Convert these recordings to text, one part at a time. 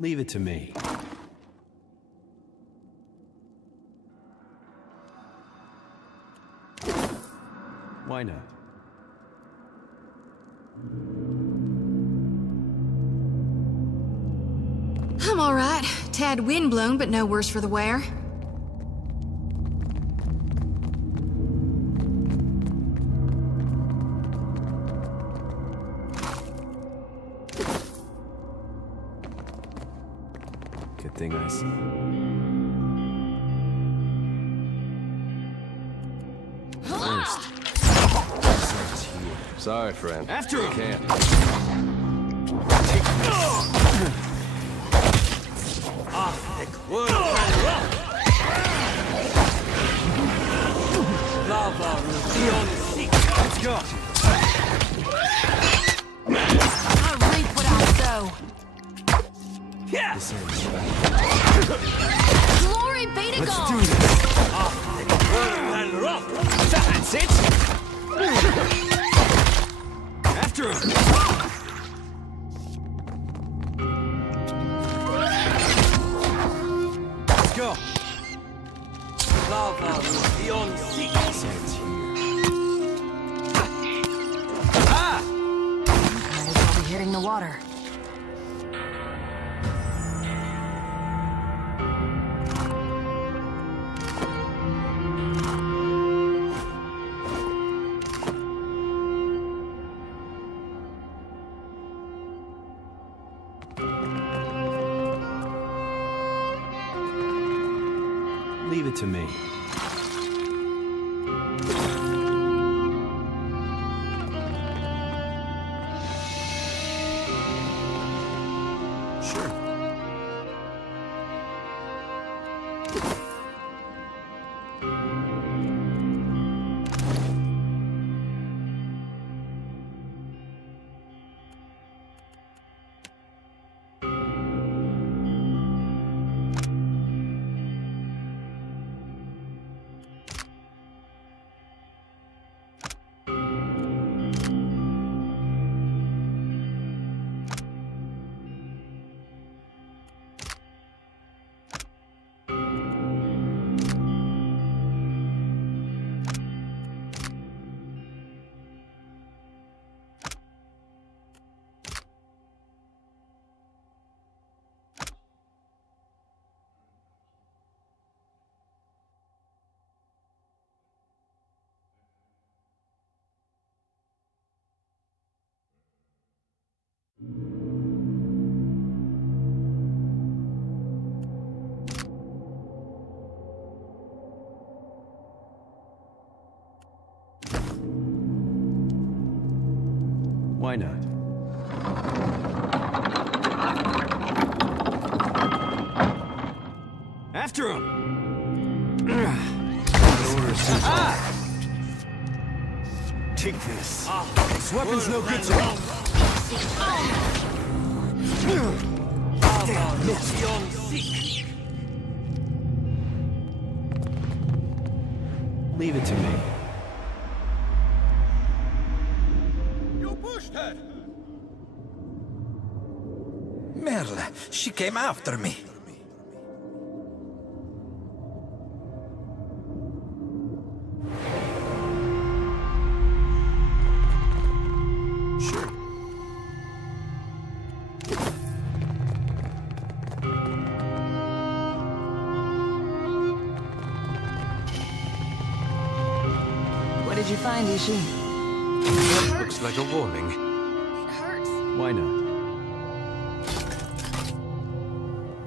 Leave it to me. Why not? I'm alright. Tad windblown, but no worse for the wear. Good thing I see. Sorry, friend. After him! Can't. Let's go! I reap what I sow. Yeah! Glory be to Let's God! do this! That's it! After him! Let's go! I'll be hitting the water. Leave it to me. Sure. Why not? After him! Take this. This weapon's no good to me. Damn, missed. Leave it to me. You pushed her! Merle, she came after me. Sure. What did you find, Ishi? Looks like a warning. It hurts. Why not?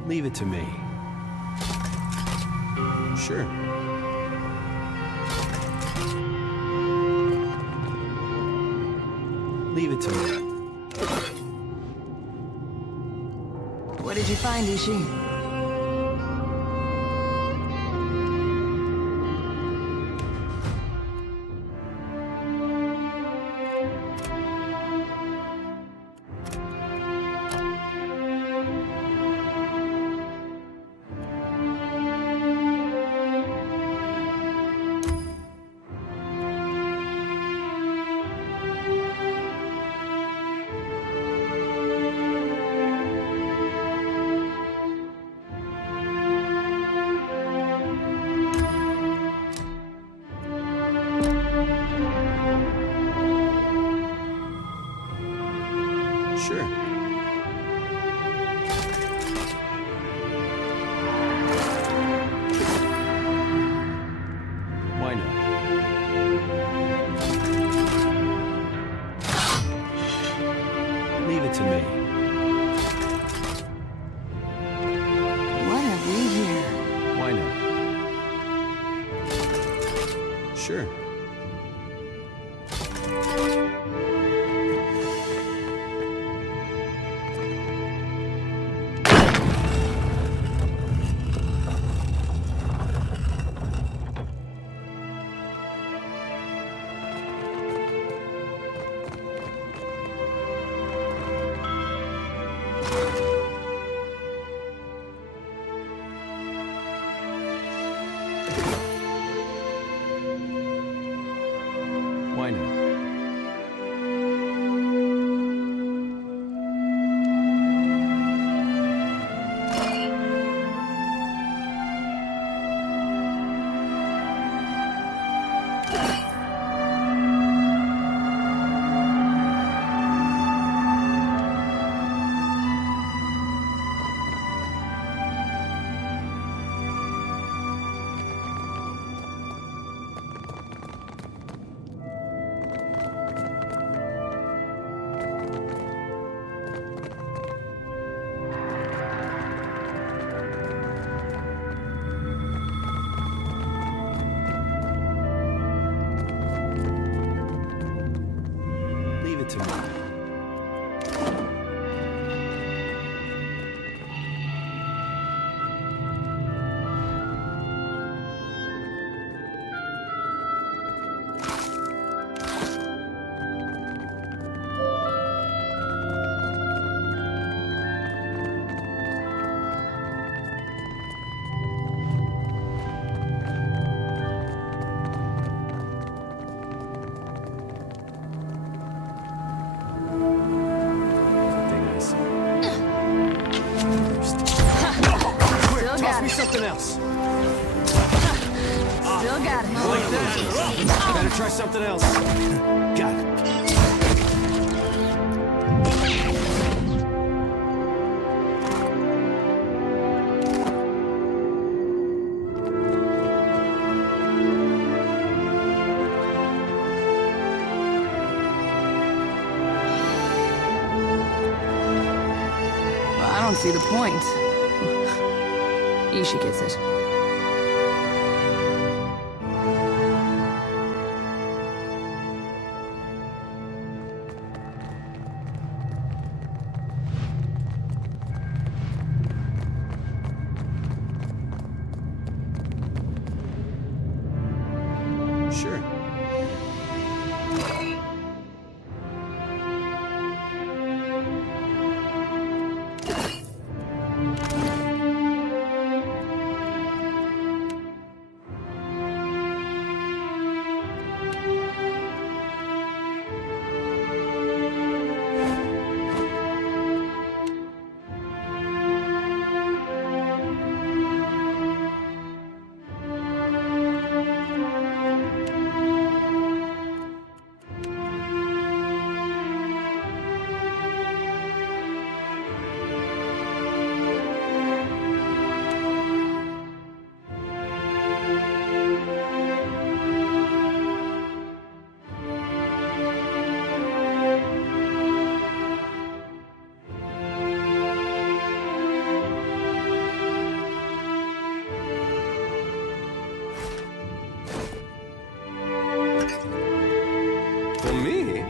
Leave it to me. Sure. Leave it to me. What did you find, Ishi? Sure. Why not? Leave it to me. Think I see. Still got it. Something else. Still got it. Like that. Better try something else. Got it. Well, I don't see the point. Ishi gets it. Sure. For me?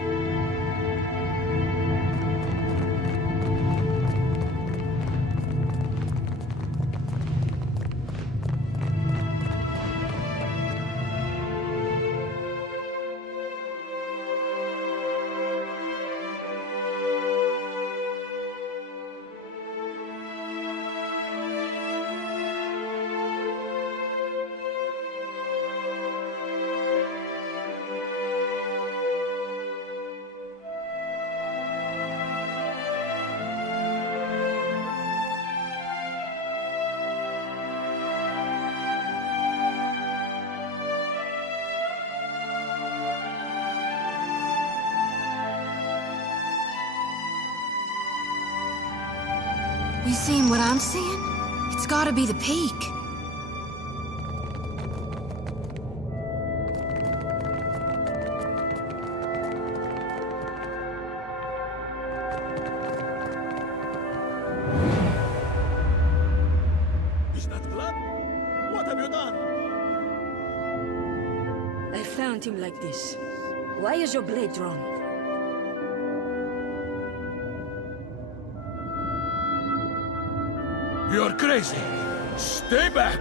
You seeing what I'm seeing? It's gotta be the peak. Is that blood? What have you done? I found him like this. Why is your blade drawn? You're crazy. Stay back.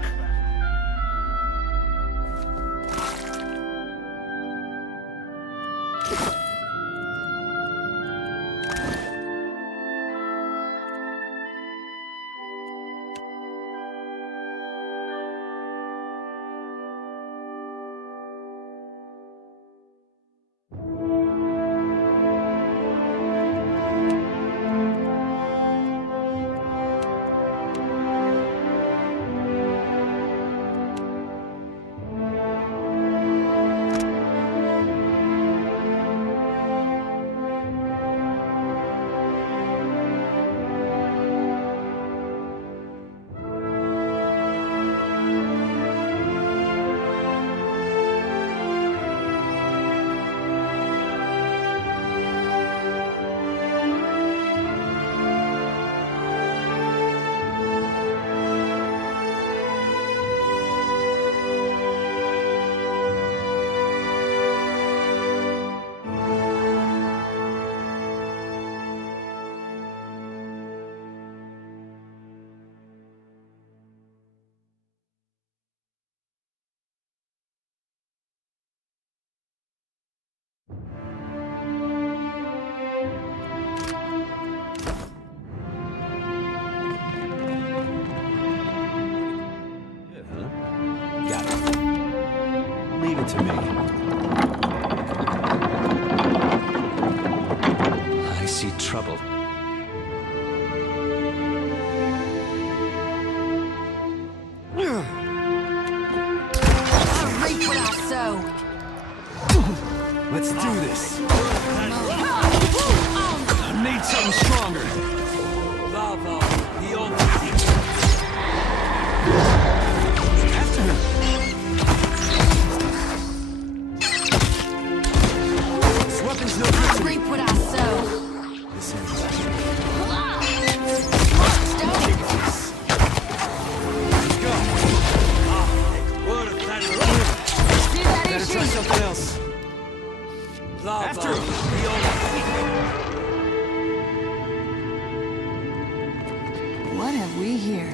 Leave it to me. I see trouble. I'll reap what I sow. Let's do this. I need something stronger. Lava, the only After him. This weapon's no good I'll to me. reap what I sow. This ends. Go. See that Better try issue? something else. lava, After him. the only What have we here?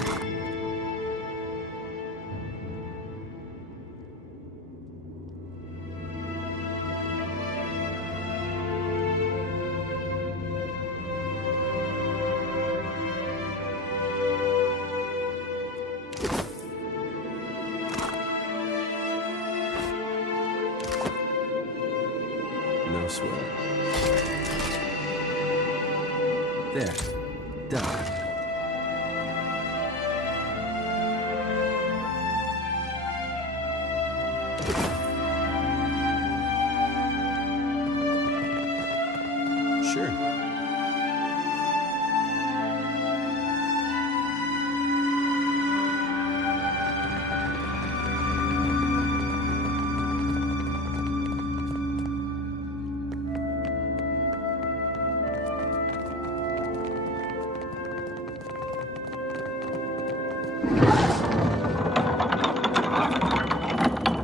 No sweat. There. Done. Sure.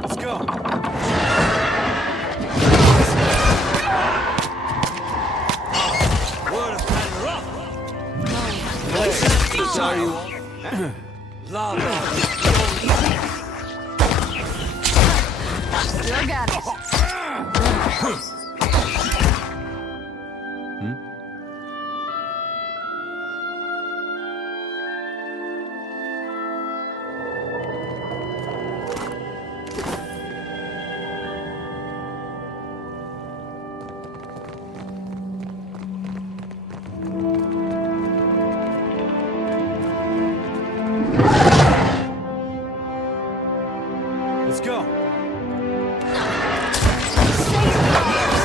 Let's go. Sorry. lava. Still got it. Let's go. Save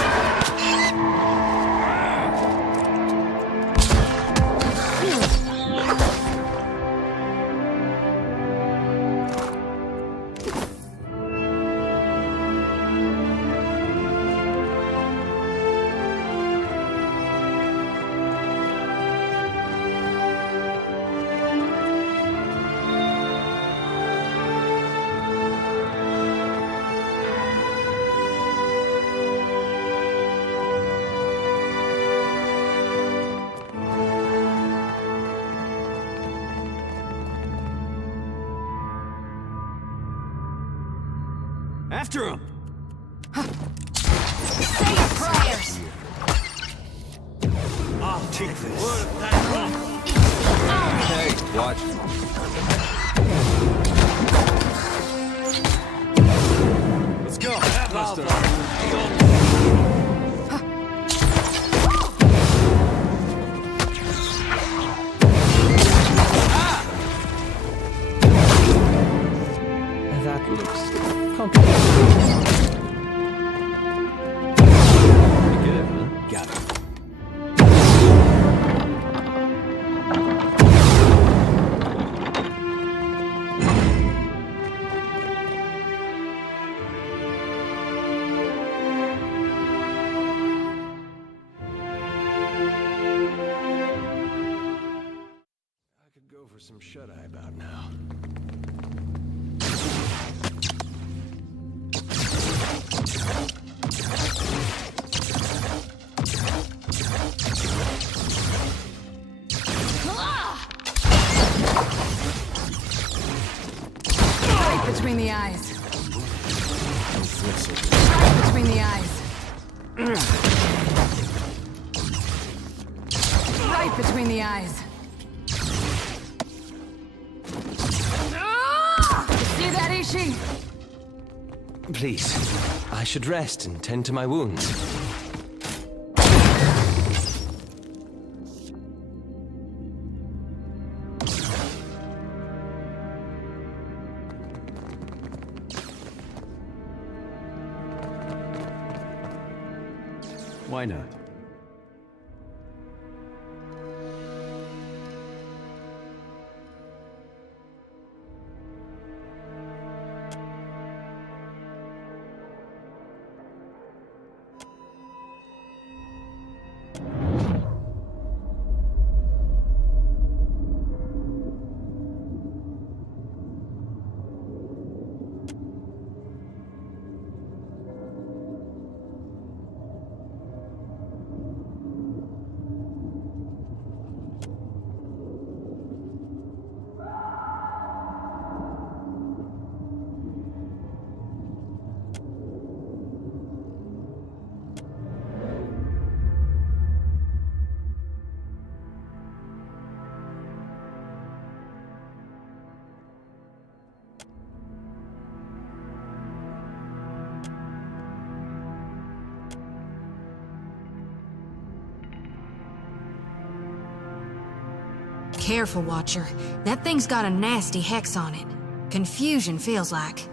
After him! Say your prayers! I'll take this. Hey, watch. Let's go. That must Lava. have. That looks complicated. You get it, huh? Got it. I could go for some shut-eye about now. Right between the eyes. Right between the eyes. Right between the eyes. See that, Ishi? Please, I should rest and tend to my wounds. Why not? Careful, Watcher. That thing's got a nasty hex on it. Confusion feels like.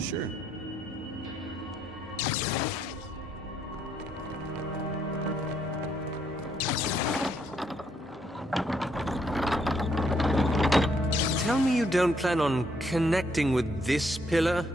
Sure. Tell me you don't plan on connecting with this pillar?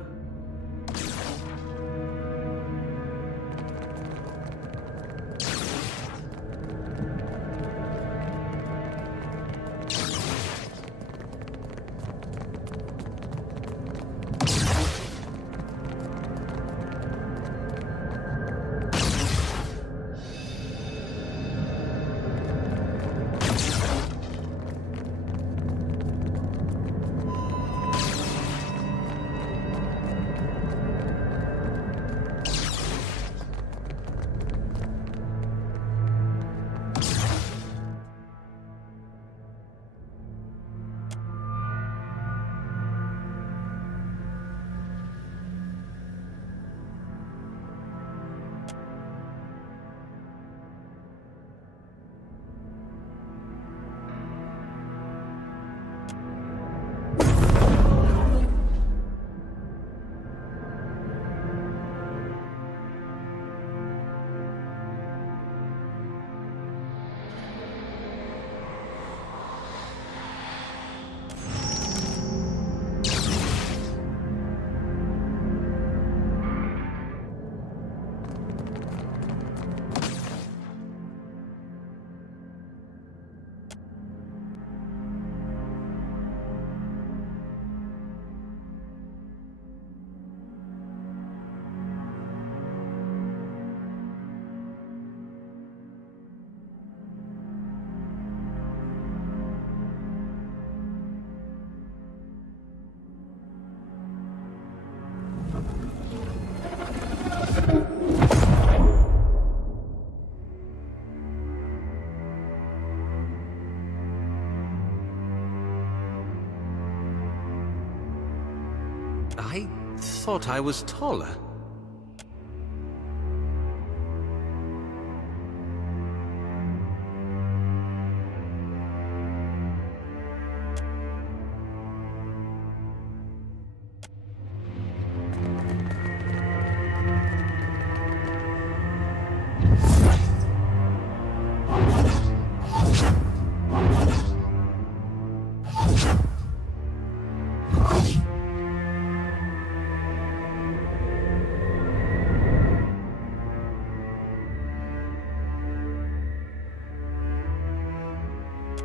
I thought I was taller.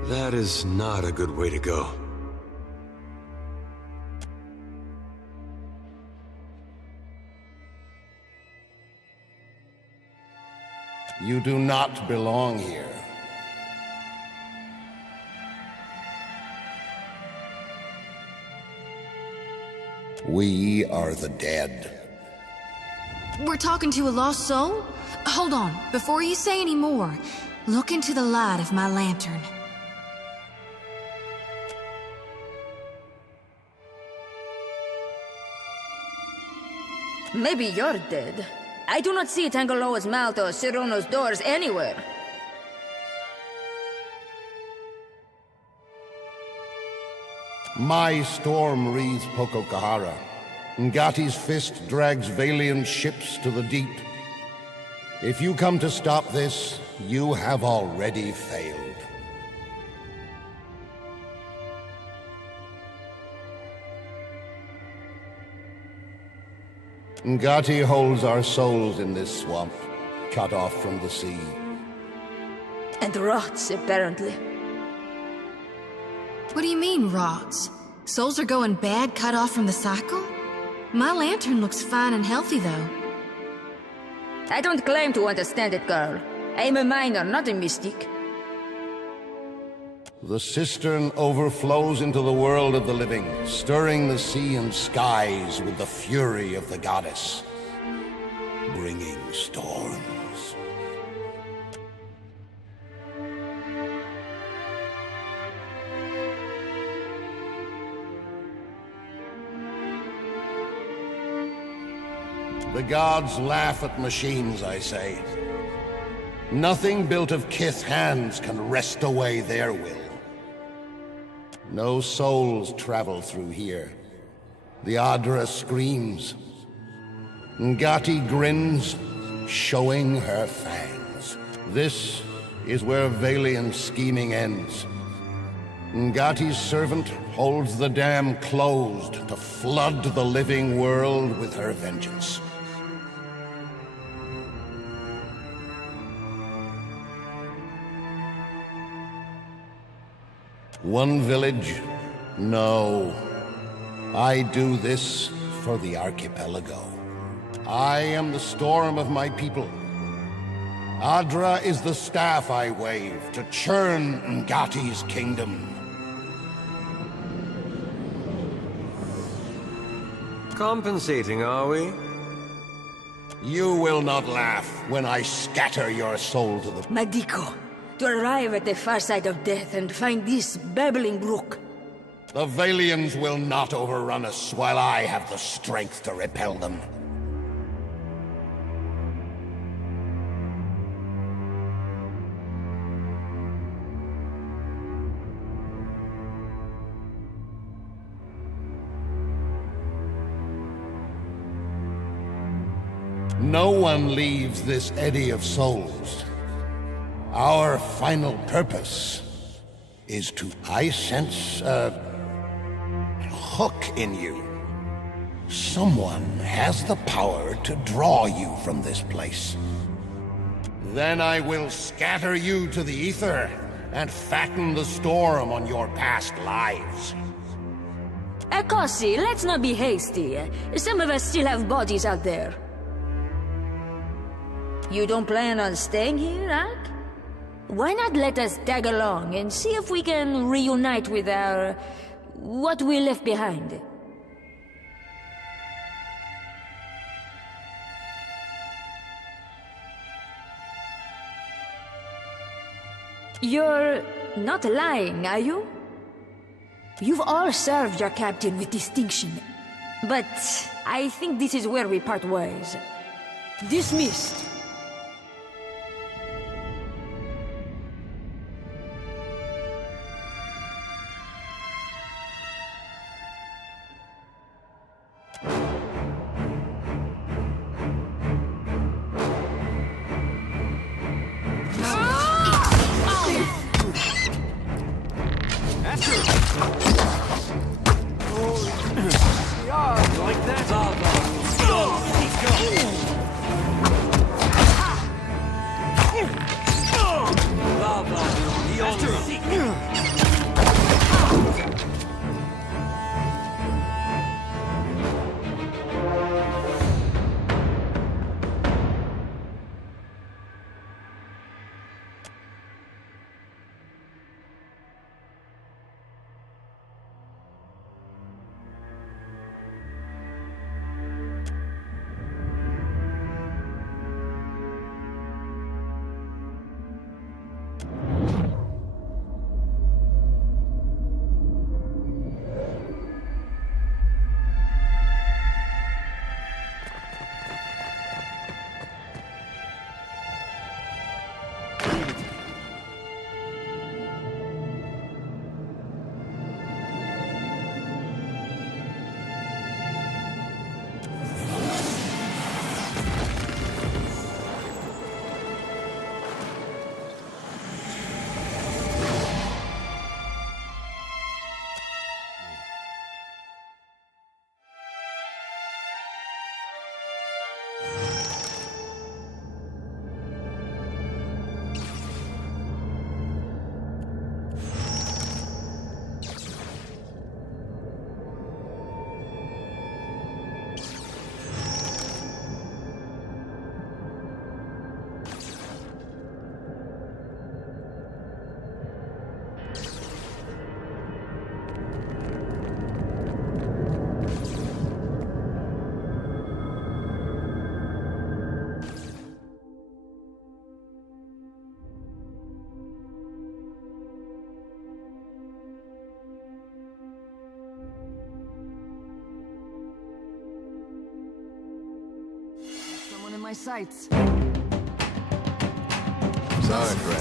That is not a good way to go. You do not belong here. We are the dead. We're talking to a lost soul? Hold on, before you say any more, look into the light of my lantern. Maybe you're dead. I do not see Tangaloa's mouth or Sirono's doors anywhere. My storm wreathes Pococahara. Ngati's fist drags valiant ships to the deep. If you come to stop this, you have already failed. Ngati holds our souls in this swamp, cut off from the sea. And rots, apparently. What do you mean, rots? Souls are going bad, cut off from the cycle? My lantern looks fine and healthy, though. I don't claim to understand it, girl. I am a miner, not a mystic. The cistern overflows into the world of the living, stirring the sea and skies with the fury of the goddess, bringing storms. The gods laugh at machines, I say. Nothing built of kith hands can wrest away their will. No souls travel through here. The Adra screams. Ngati grins, showing her fangs. This is where Valiant's scheming ends. Ngati's servant holds the dam closed to flood the living world with her vengeance. One village? No. I do this for the archipelago. I am the storm of my people. Adra is the staff I wave to churn Ngati's kingdom. Compensating, are we? You will not laugh when I scatter your soul to the... Madiko, to arrive at the far side of death and find this babbling brook. The Valians will not overrun us while I have the strength to repel them. No one leaves this eddy of souls. Our final purpose is to... I sense a hook in you. Someone has the power to draw you from this place. Then I will scatter you to the ether and fatten the storm on your past lives. Akosi, let's not be hasty. Some of us still have bodies out there. You don't plan on staying here, Ak? Why not let us tag along and see if we can reunite with our... what we left behind? You're not lying, are you? You've all served your captain with distinction. But I think this is where we part ways. Dismissed. Like that? Lava. Lava. My sights. Sorry, Greg.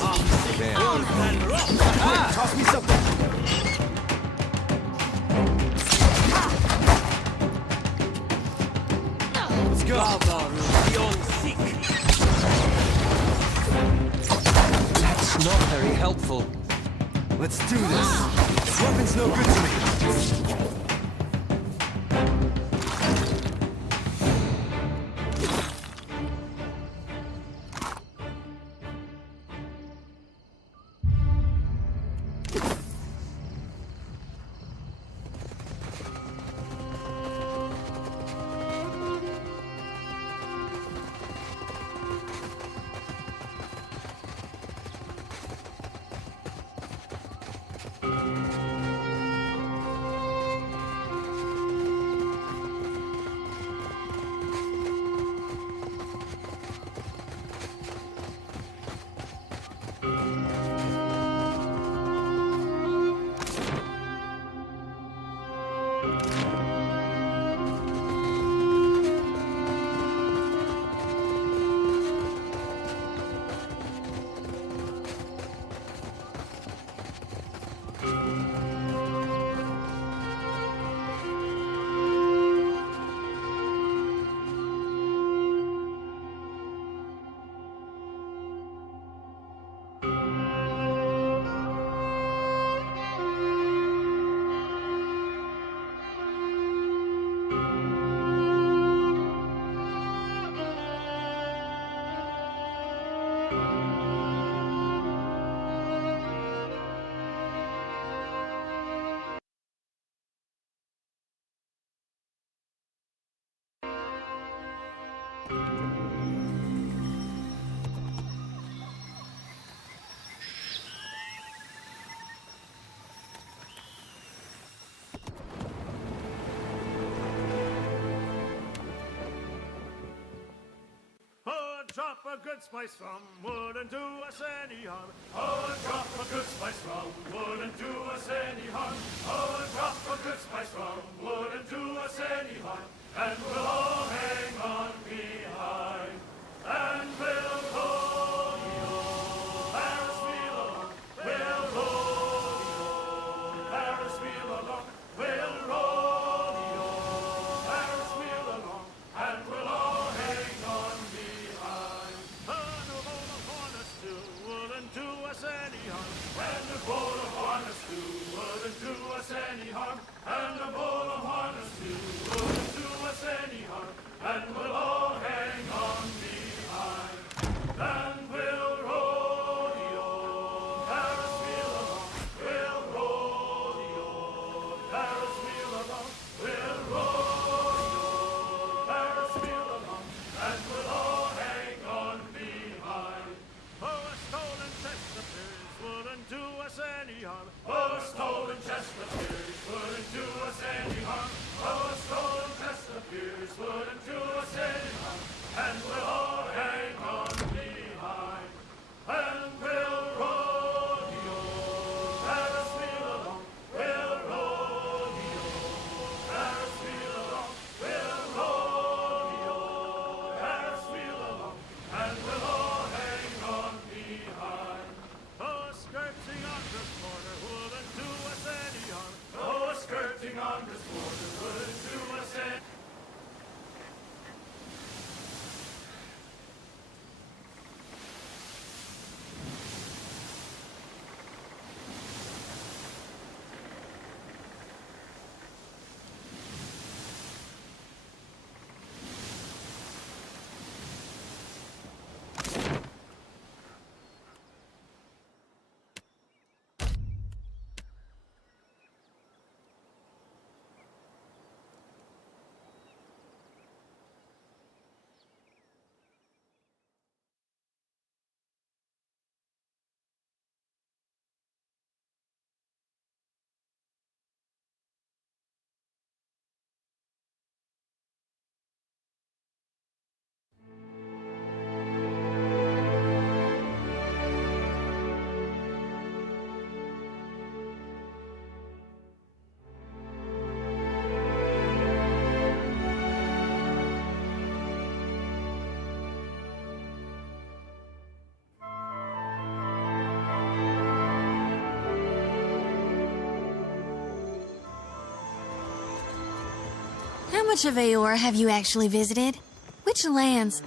Toss me something. go. Lava will be on sick. That's not very helpful. Let's do this. Weapon's no good to me. Drop a good spice from wouldn't do us any harm. Oh, a drop of good spice from wouldn't do us any harm. Oh, a drop of good spice from wouldn't do us any harm. And we'll all hang on behind. And we'll roll the old Paris wheel along. We'll roll the old Paris wheel along. We'll roll the old Paris wheel along. And we'll all hang on behind. And a bowl of harness too wouldn't do us any harm. And a bowl of harness too wouldn't do us any harm. And a bowl of harness too wouldn't do us any harm. And we'll all hang on behind. And we'll roll the old Paris wheel along. We'll roll the old Paris wheel along. We'll roll the old Paris wheel along. And we'll all hang on behind. Oh, a stolen chest of beers wouldn't do us any harm. Oh, a stolen chest of beers wouldn't do us any harm. Oh, a stolen chest of beers wouldn't do us any harm. And we'll all hang on behind. And we'll roll the old Paris wheel along. We'll roll the old Paris wheel along. We'll roll the old Paris wheel along. And we'll all hang on behind. Oh, a skirting on this border wouldn't do us any harm. Oh, a skirting on this border wouldn't do us any. How much of Aor have you actually visited? Which lands...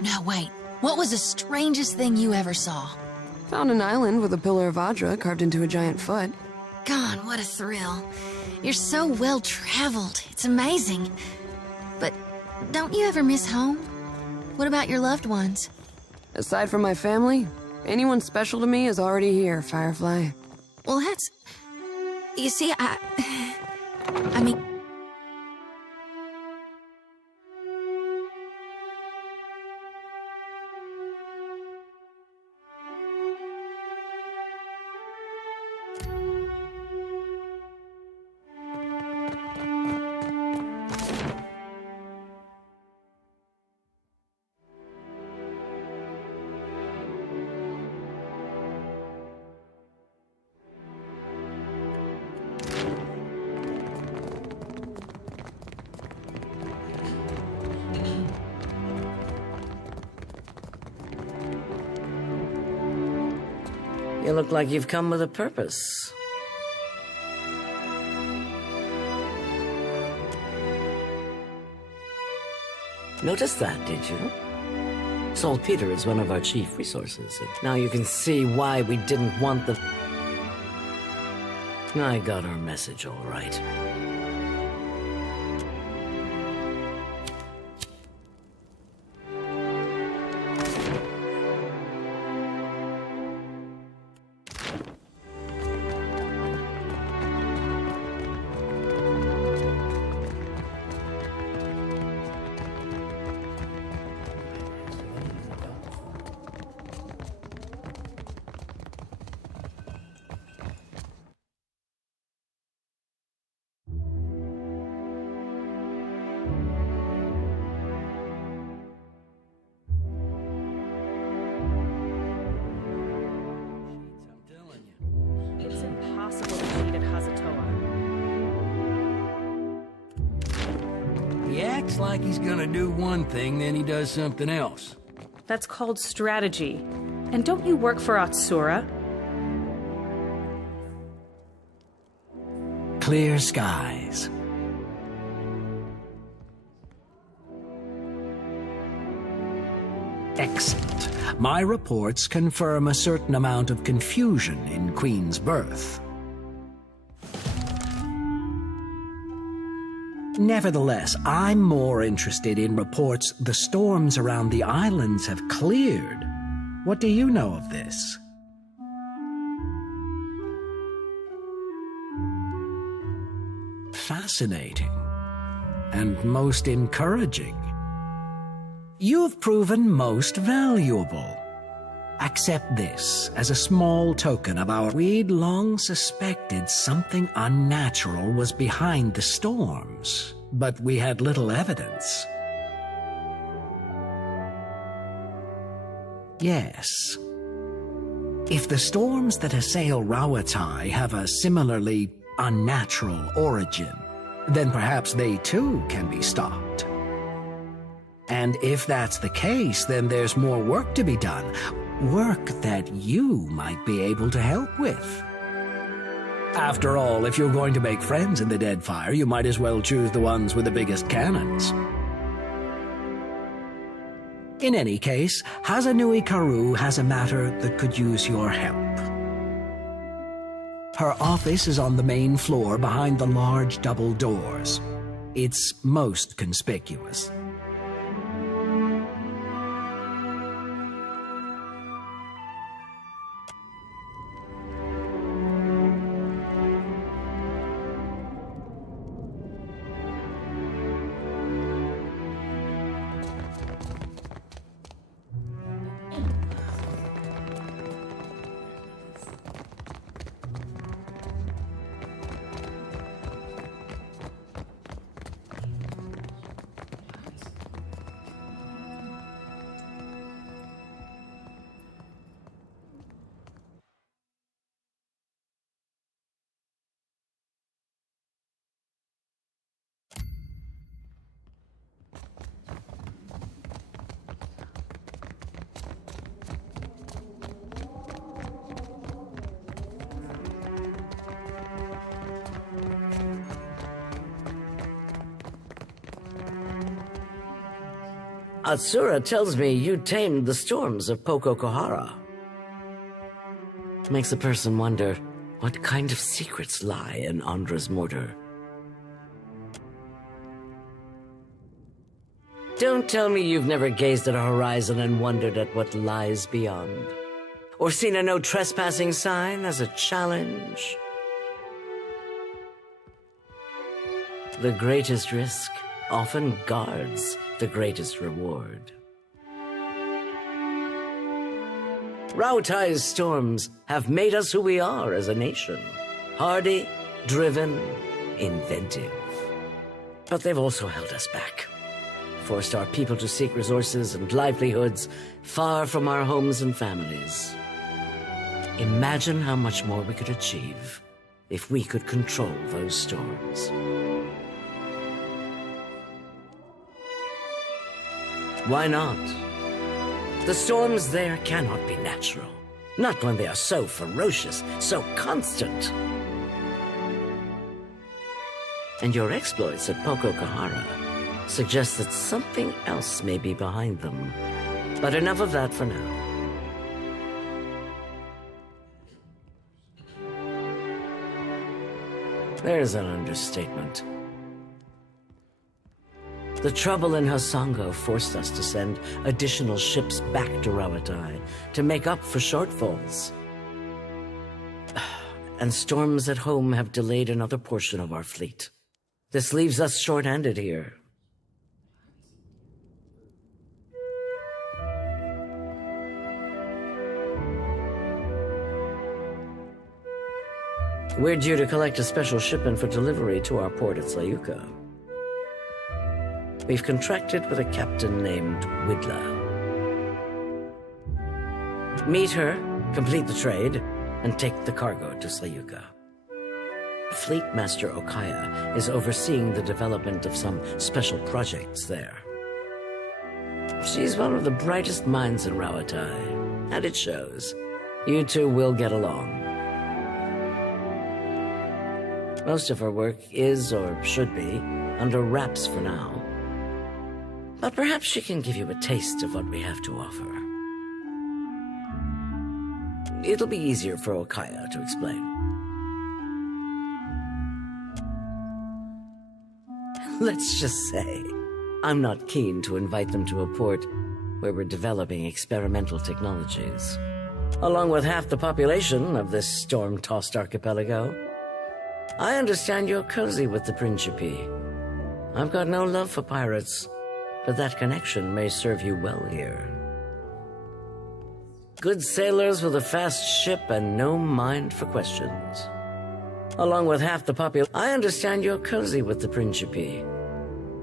No, wait. What was the strangest thing you ever saw? Found an island with a pillar of Adra carved into a giant foot. God, what a thrill. You're so well-traveled. It's amazing. But don't you ever miss home? What about your loved ones? Aside from my family, anyone special to me is already here, Firefly. Well, that's... You see, I mean... You look like you've come with a purpose. Noticed that, did you? Saltpeter is one of our chief resources. Now you can see why we didn't want the... I got our message all right. It's impossible to cheat at Hazatoa. He acts like he's gonna do one thing, then he does something else. That's called strategy. And don't you work for Atsura? Clear skies. Excellent. My reports confirm a certain amount of confusion in Queen's birth. Nevertheless, I'm more interested in reports the storms around the islands have cleared. What do you know of this? Fascinating. And most encouraging. You've proven most valuable. Accept this as a small token of our... We'd long suspected something unnatural was behind the storms, but we had little evidence. Yes. If the storms that assail Rawatai have a similarly unnatural origin, then perhaps they too can be stopped. And if that's the case, then there's more work to be done. Work that you might be able to help with. After all, if you're going to make friends in the Deadfire, you might as well choose the ones with the biggest cannons. In any case, Hazanui Karu has a matter that could use your help. Her office is on the main floor behind the large double doors. It's most conspicuous. Atsura tells me you tamed the storms of Pococohara. Makes a person wonder what kind of secrets lie in Andra's mortar. Don't tell me you've never gazed at a horizon and wondered at what lies beyond. Or seen a no trespassing sign as a challenge. The greatest risk often guards the greatest reward. Rautai's storms have made us who we are as a nation. Hardy, driven, inventive. But they've also held us back. Forced our people to seek resources and livelihoods far from our homes and families. Imagine how much more we could achieve if we could control those storms. Why not? The storms there cannot be natural. Not when they are so ferocious, so constant. And your exploits at Pococohara suggest that something else may be behind them. But enough of that for now. There's an understatement. The trouble in Hasango forced us to send additional ships back to Rawatai to make up for shortfalls. And storms at home have delayed another portion of our fleet. This leaves us short-handed here. We're due to collect a special shipment for delivery to our port at Sayuka. We've contracted with a captain named Widla. Meet her, complete the trade, and take the cargo to Sayuka. Fleet Master Okaya is overseeing the development of some special projects there. She's one of the brightest minds in Rawatai, and it shows. You two will get along. Most of her work is, or should be, under wraps for now. But perhaps she can give you a taste of what we have to offer. It'll be easier for Okaya to explain. Let's just say, I'm not keen to invite them to a port where we're developing experimental technologies. Along with half the population of this storm-tossed archipelago, I understand you're cozy with the Principe. I've got no love for pirates, but that connection may serve you well here. Good sailors with a fast ship and no mind for questions. Along with half the population, I understand you're cozy with the Principe.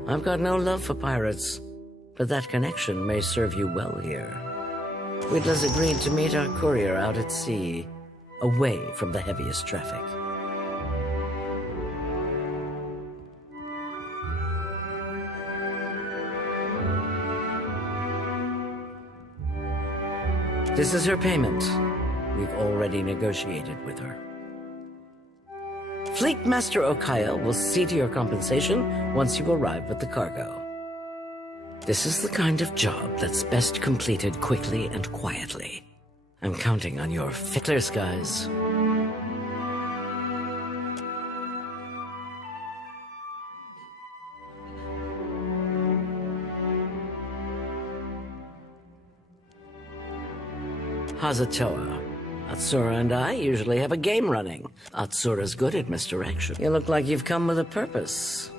I've got no love for pirates, but that connection may serve you well here. Widla's agreed to meet our courier out at sea, away from the heaviest traffic. This is her payment. We've already negotiated with her. Fleet Master Okaya will see to your compensation once you arrive with the cargo. This is the kind of job that's best completed quickly and quietly. I'm counting on your clear skies. Hazatoa. Atsura and I usually have a game running. Atsura's good at misdirection. You look like you've come with a purpose.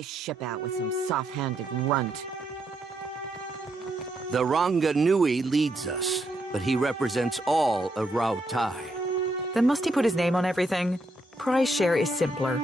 my ship out with some soft-handed runt. The Ranga Nui leads us, but he represents all of Rao Tai. Then must he put his name on everything? Prize share is simpler.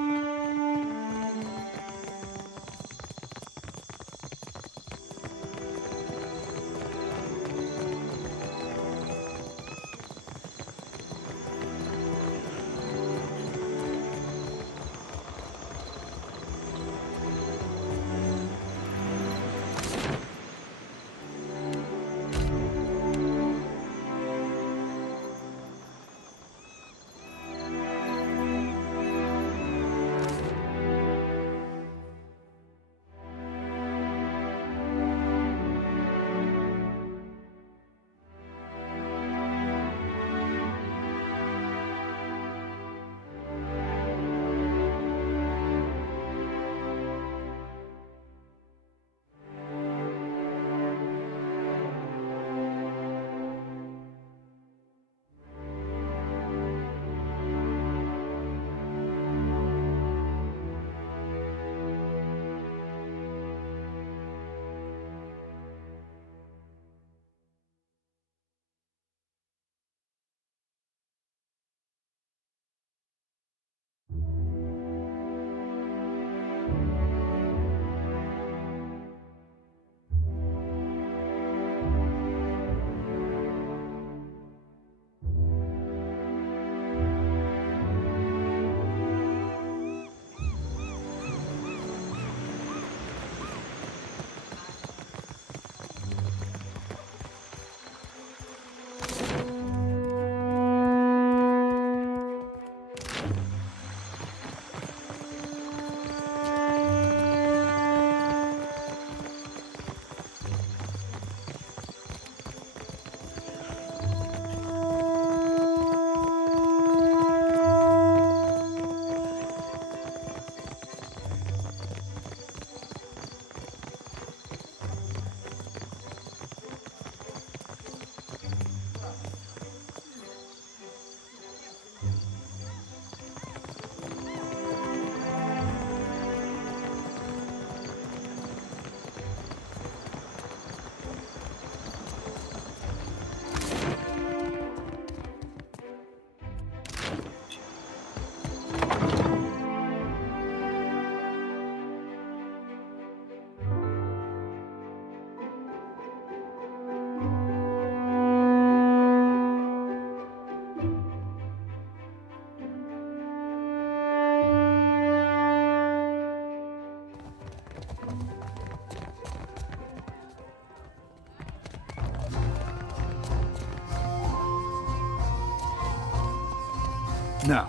Now,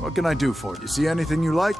what can I do for you? See anything you like?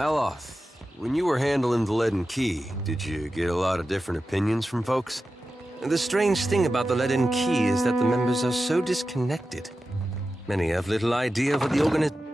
Aloth, when you were handling the leaden key, did you get a lot of different opinions from folks? The strange thing about the leaden key is that the members are so disconnected. Many have little idea of what the organization...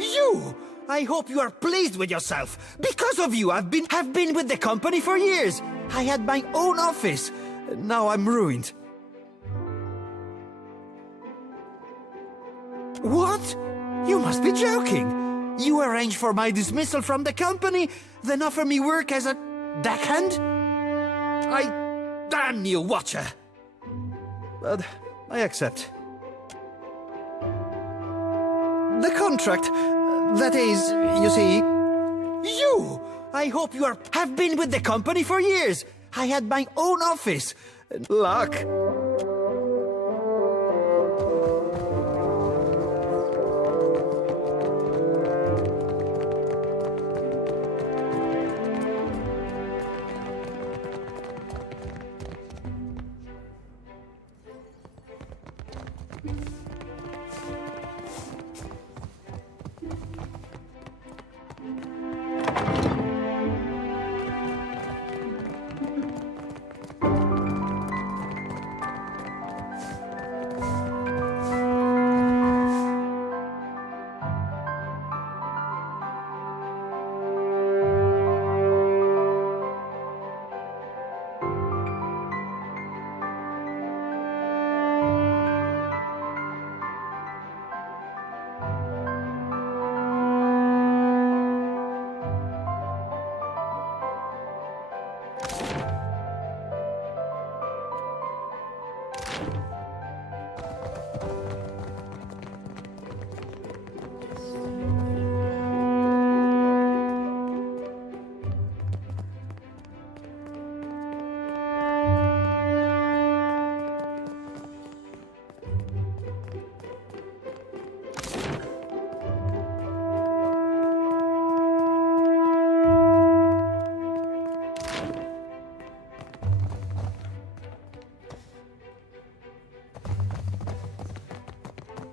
You! I hope you are pleased with yourself. Because of you, have been with the company for years. I had my own office. Now I'm ruined. What? You must be joking. You arranged for my dismissal from the company, then offer me work as a deckhand? Damn you, Watcher! But I accept. The contract, that is, you see... You! I hope you have been with the company for years. I had my own office. Luck.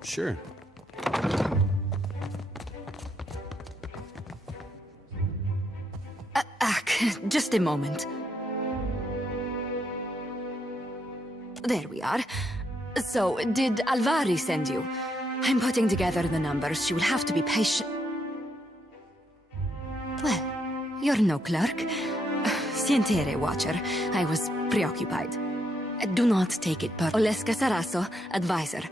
Sure. Just a moment. There we are. So, did Alvari send you? I'm putting together the numbers. She will have to be patient. Well, you're no clerk. Sientere, Watcher. I was preoccupied. Do not take it per... Oleska Saraso, advisor.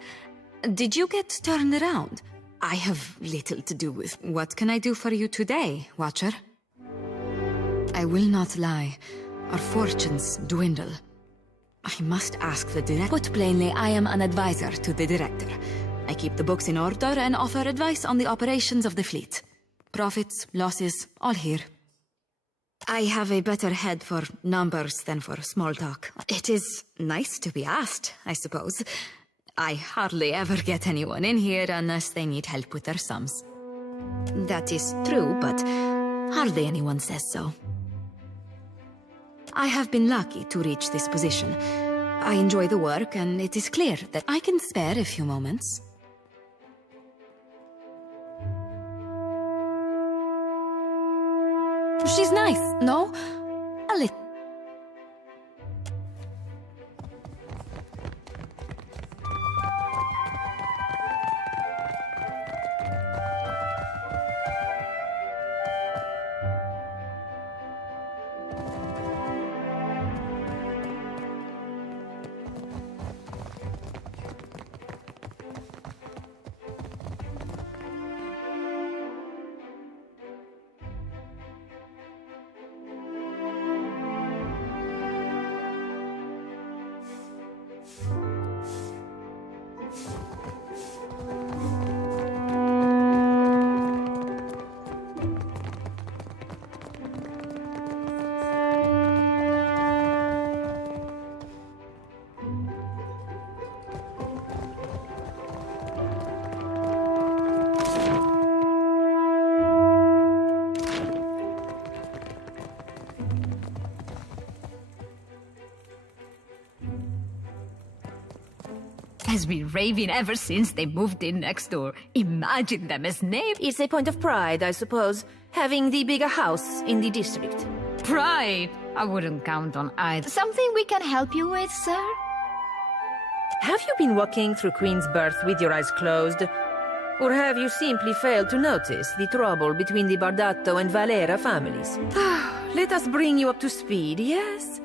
Did you get turned around? I have little to do with... What can I do for you today, Watcher? I will not lie. Our fortunes dwindle. I must ask the director. Put plainly, I am an advisor to the director. I keep the books in order and offer advice on the operations of the fleet. Profits, losses, all here. I have a better head for numbers than for small talk. It is nice to be asked, I suppose. I hardly ever get anyone in here unless they need help with their sums. That is true, but hardly anyone says so. I have been lucky to reach this position. I enjoy the work, and it is clear that I can spare a few moments. She's nice, no? A little. has been raving ever since they moved in next door. Imagine them as neighbors. It's a point of pride, I suppose, having the bigger house in the district. Pride? I wouldn't count on either. Something we can help you with, sir? Have you been walking through Queensberth with your eyes closed? Or have you simply failed to notice the trouble between the Bardato and Valera families? Let us bring you up to speed, yes?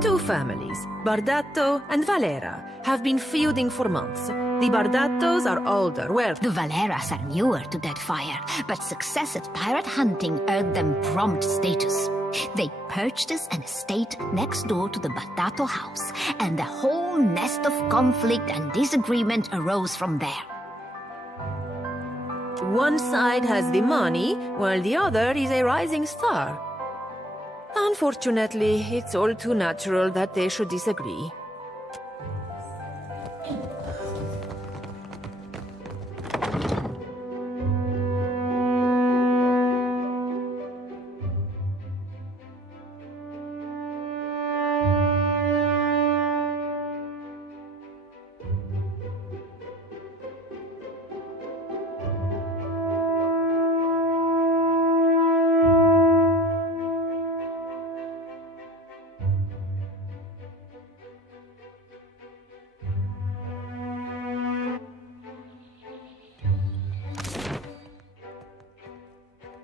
Two families, Bardato and Valera, have been feuding for months. The Bardatos are older, The Valeras are newer to Deadfire, but success at pirate hunting earned them prompt status. They purchased an estate next door to the Bardato house, and a whole nest of conflict and disagreement arose from there. One side has the money, while the other is a rising star. Unfortunately, it's all too natural that they should disagree.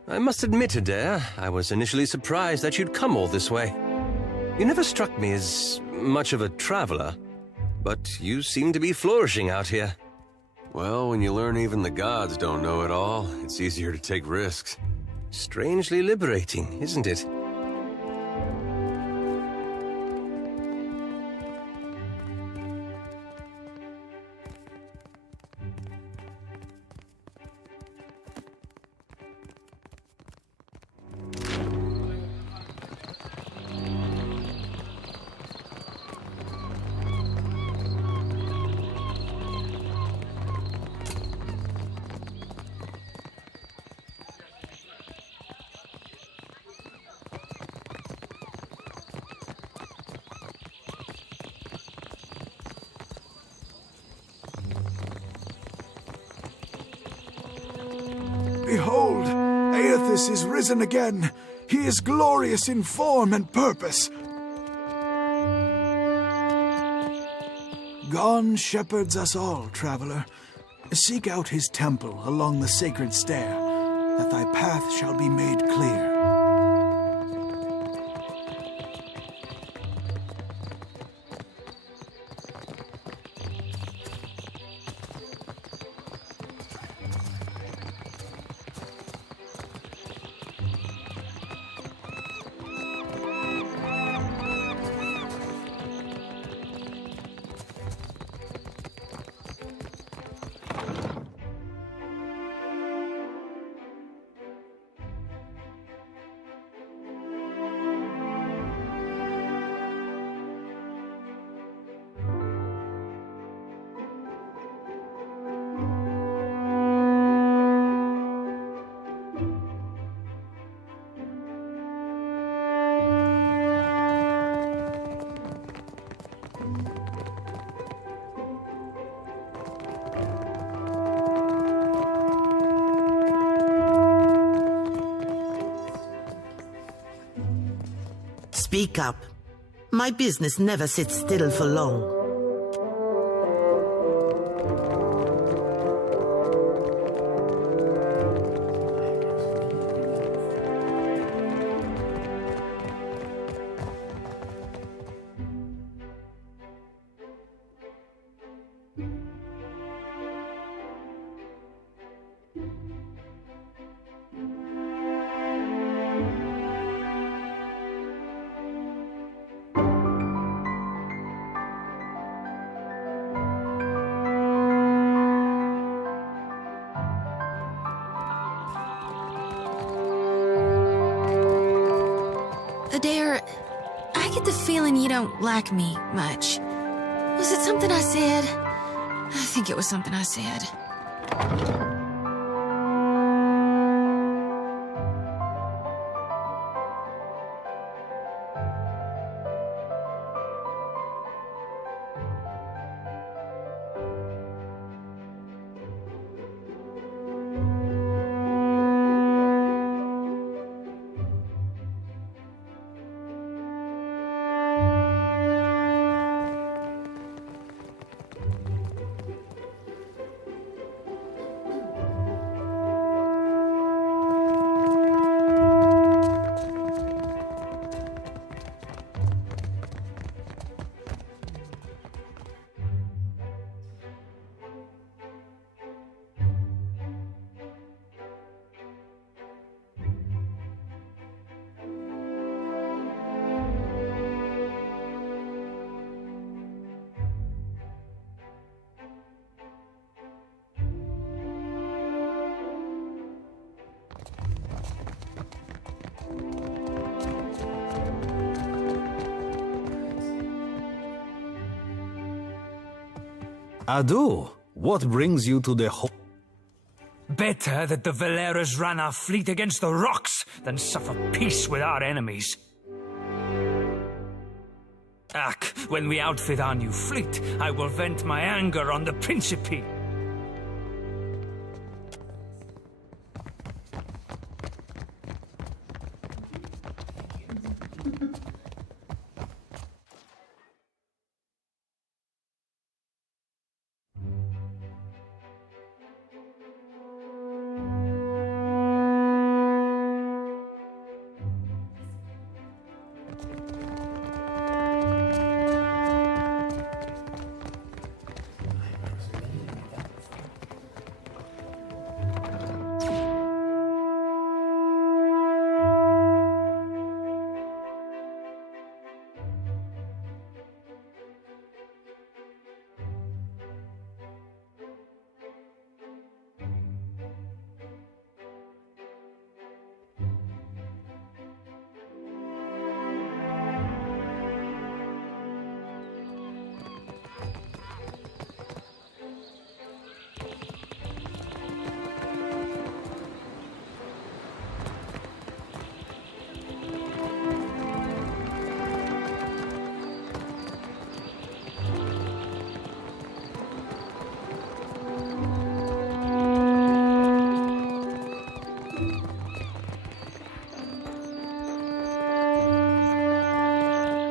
I must admit, Adair, I was initially surprised that you'd come all this way. You never struck me as much of a traveler, but you seem to be flourishing out here. Well, when you learn even the gods don't know it all, it's easier to take risks. Strangely liberating, isn't it? Behold, Aethys is risen again. He is glorious in form and purpose. Gone shepherds us all, traveler. Seek out his temple along the sacred stair, that thy path shall be made clear. Speak up. My business never sits still for long. Adair, I get the feeling you don't like me much. Was it something I said? I think it was something I said. Adu, what brings you to the Better that the Valeras ran our fleet against the rocks than suffer peace with our enemies. Ak, when we outfit our new fleet, I will vent my anger on the Principe.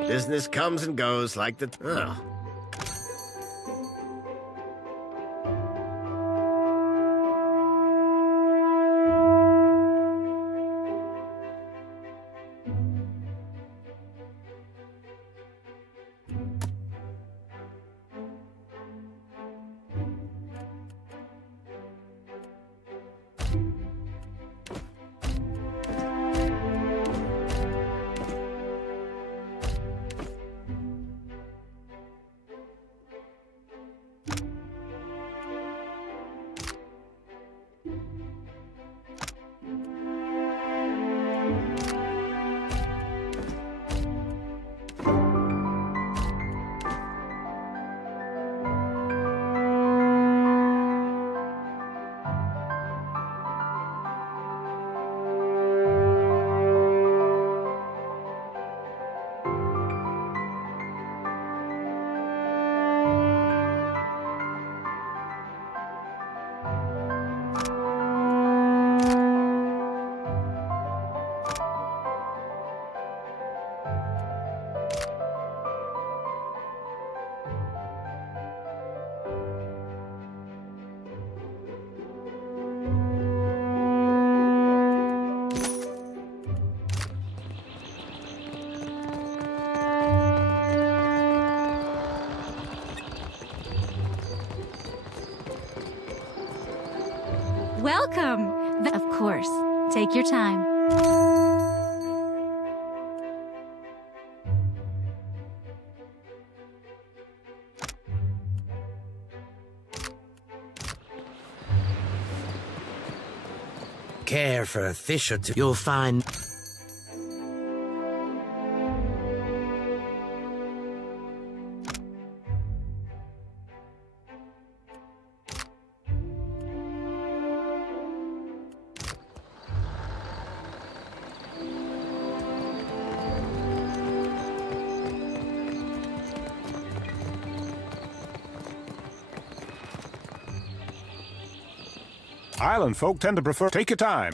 Business comes and goes like the... Ugh. Welcome! Of course. Take your time. Care for a fish or two, you'll find... Island folk tend to prefer... Take your time.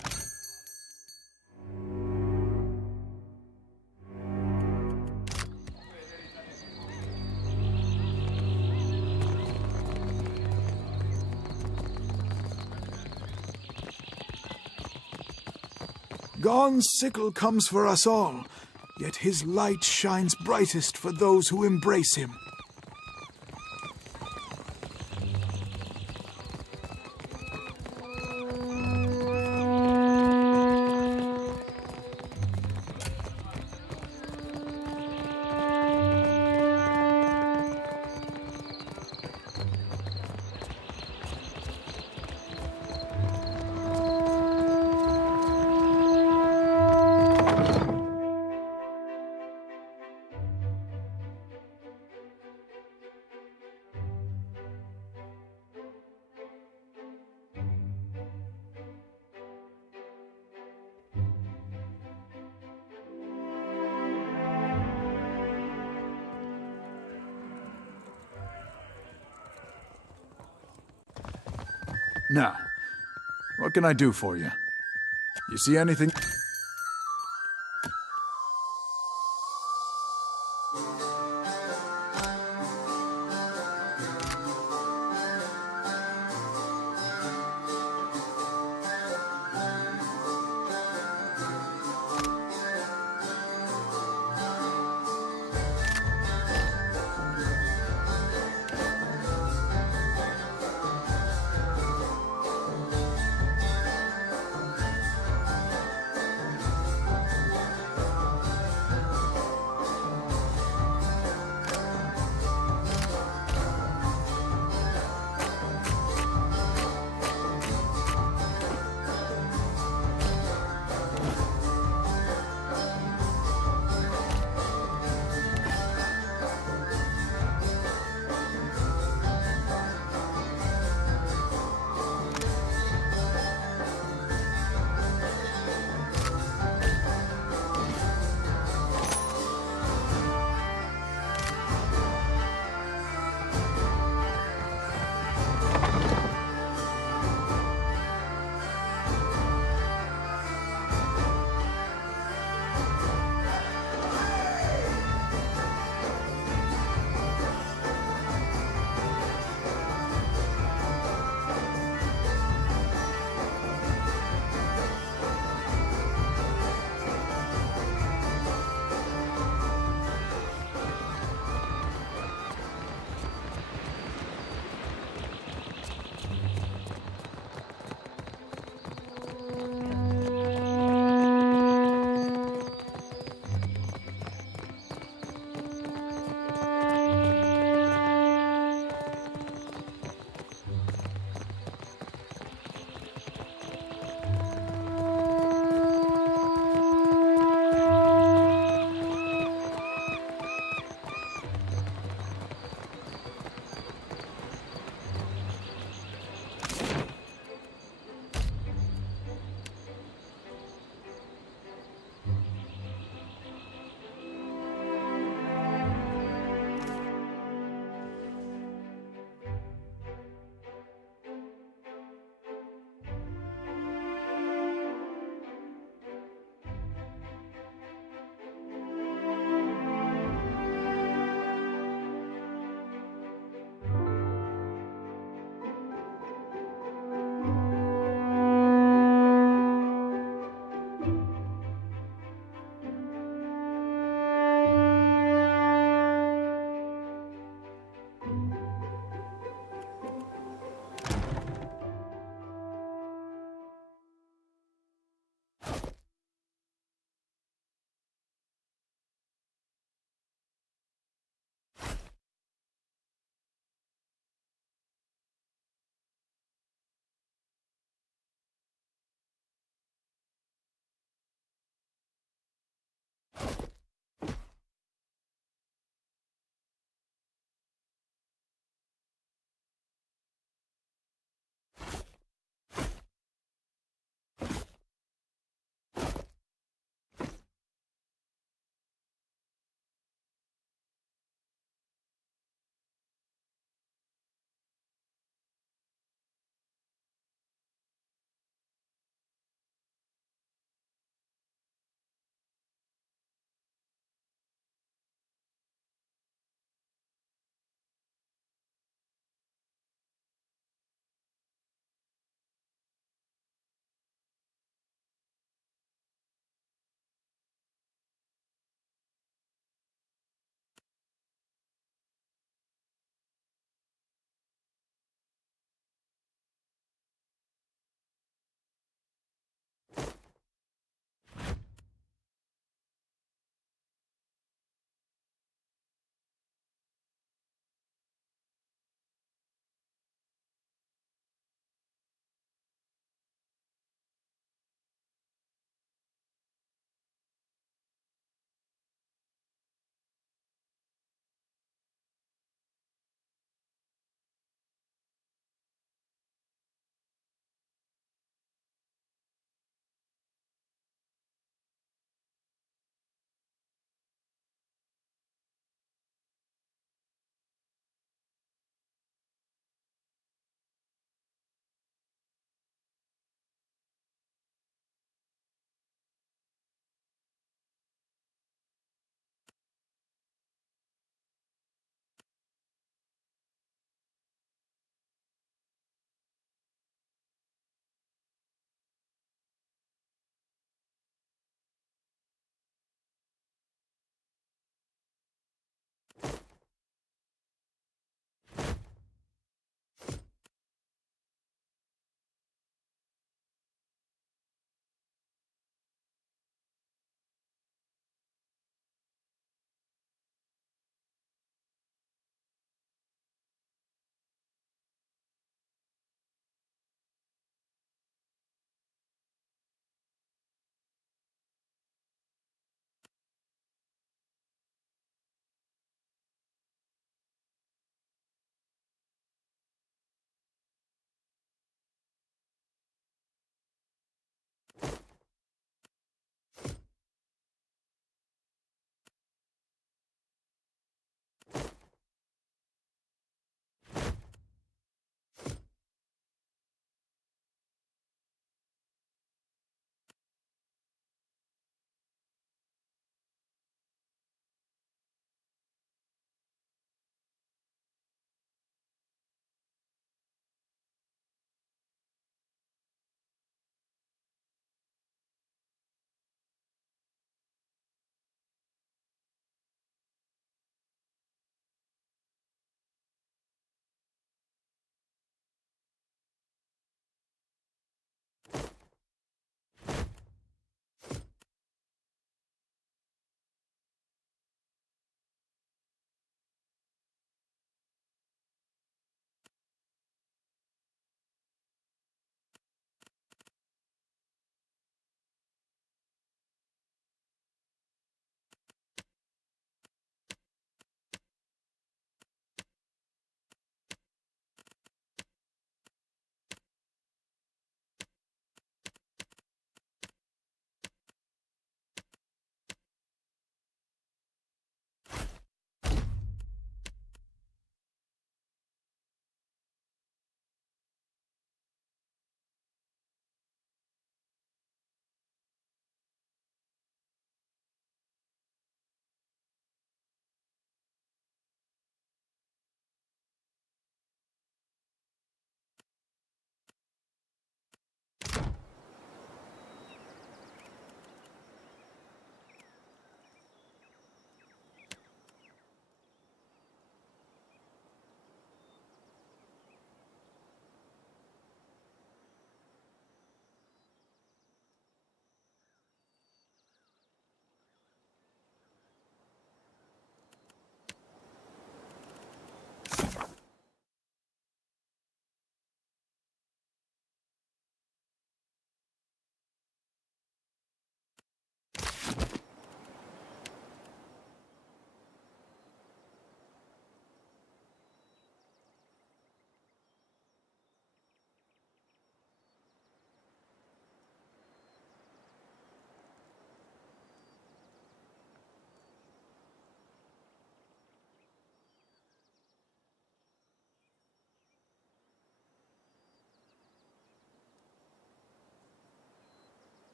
Gon's sickle comes for us all, yet his light shines brightest for those who embrace him. Now, what can I do for you? You see anything?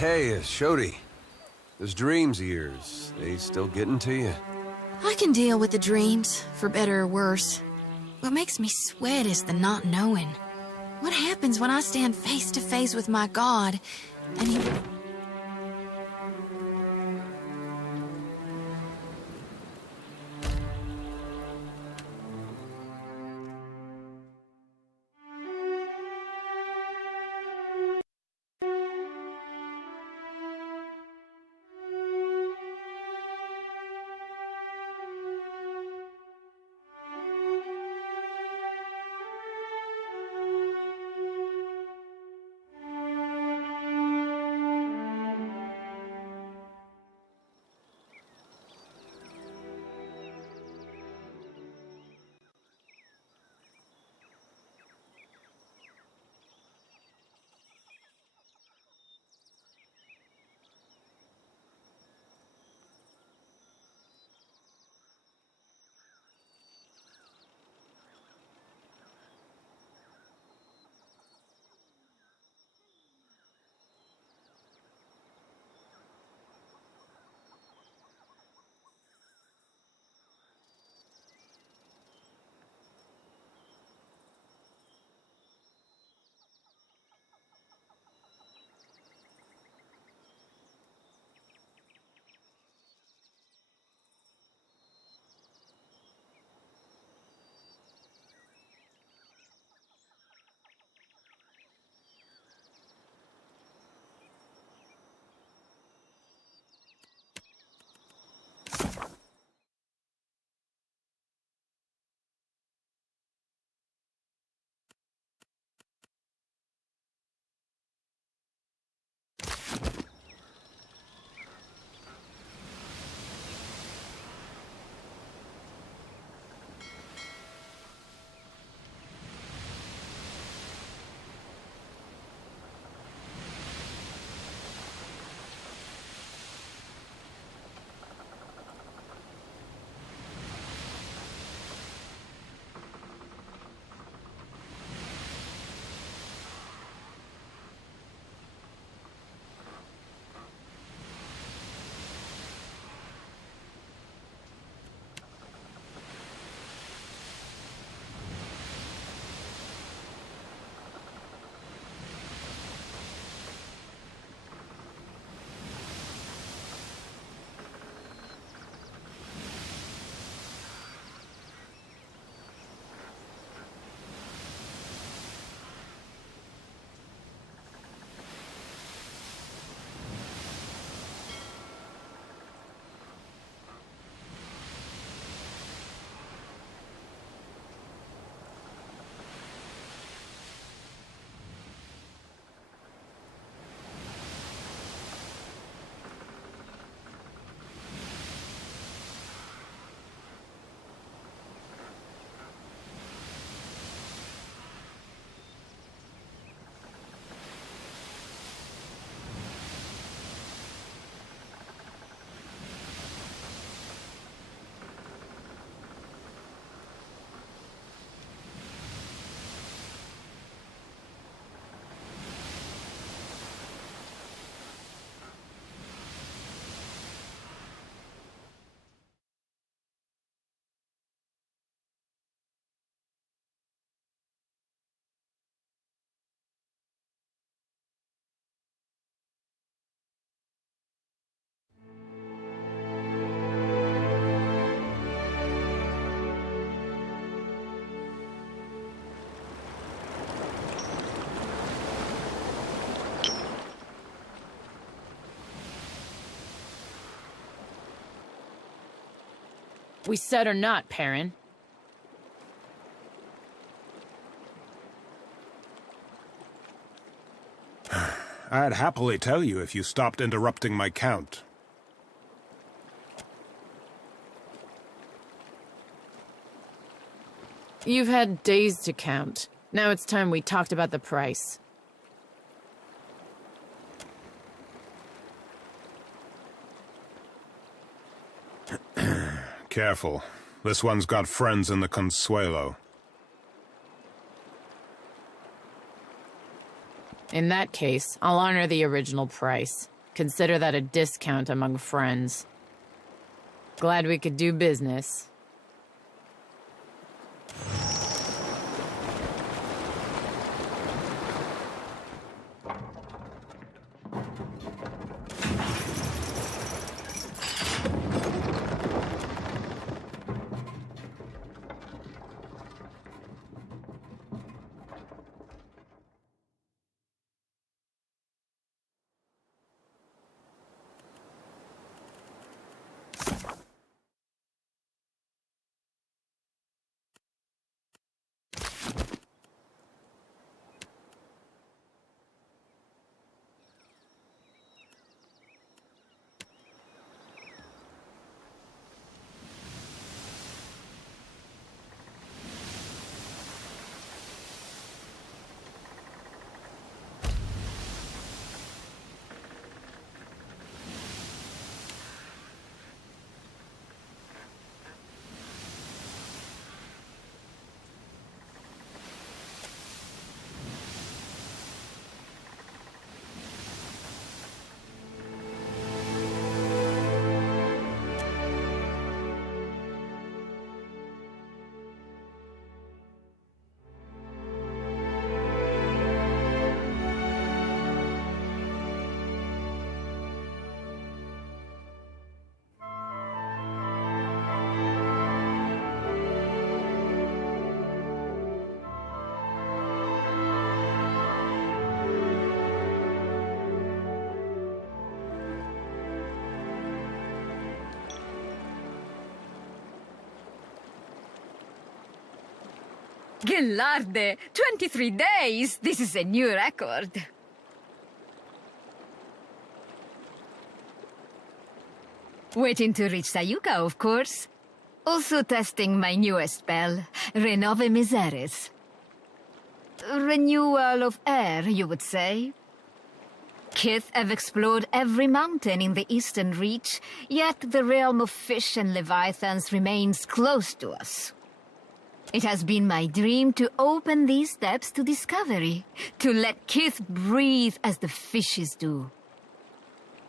Hey, Shodi. Those dreams of yours, they still getting to you? I can deal with the dreams, for better or worse. What makes me sweat is the not knowing. What happens when I stand face to face with my God, and he... We said or not, Perrin. I'd happily tell you if you stopped interrupting my count. You've had days to count. Now it's time we talked about the price. Careful. This one's got friends in the Consuelo. In that case, I'll honor the original price. Consider that a discount among friends. Glad we could do business. Gelarde! 23 days! This is a new record. Waiting to reach Sayuka, of course. Also testing my newest spell, Renove Miseres. Renewal of air, you would say. Kith have explored every mountain in the Eastern Reach, yet the realm of fish and leviathans remains close to us. It has been my dream to open these steps to discovery, to let Kith breathe as the fishes do.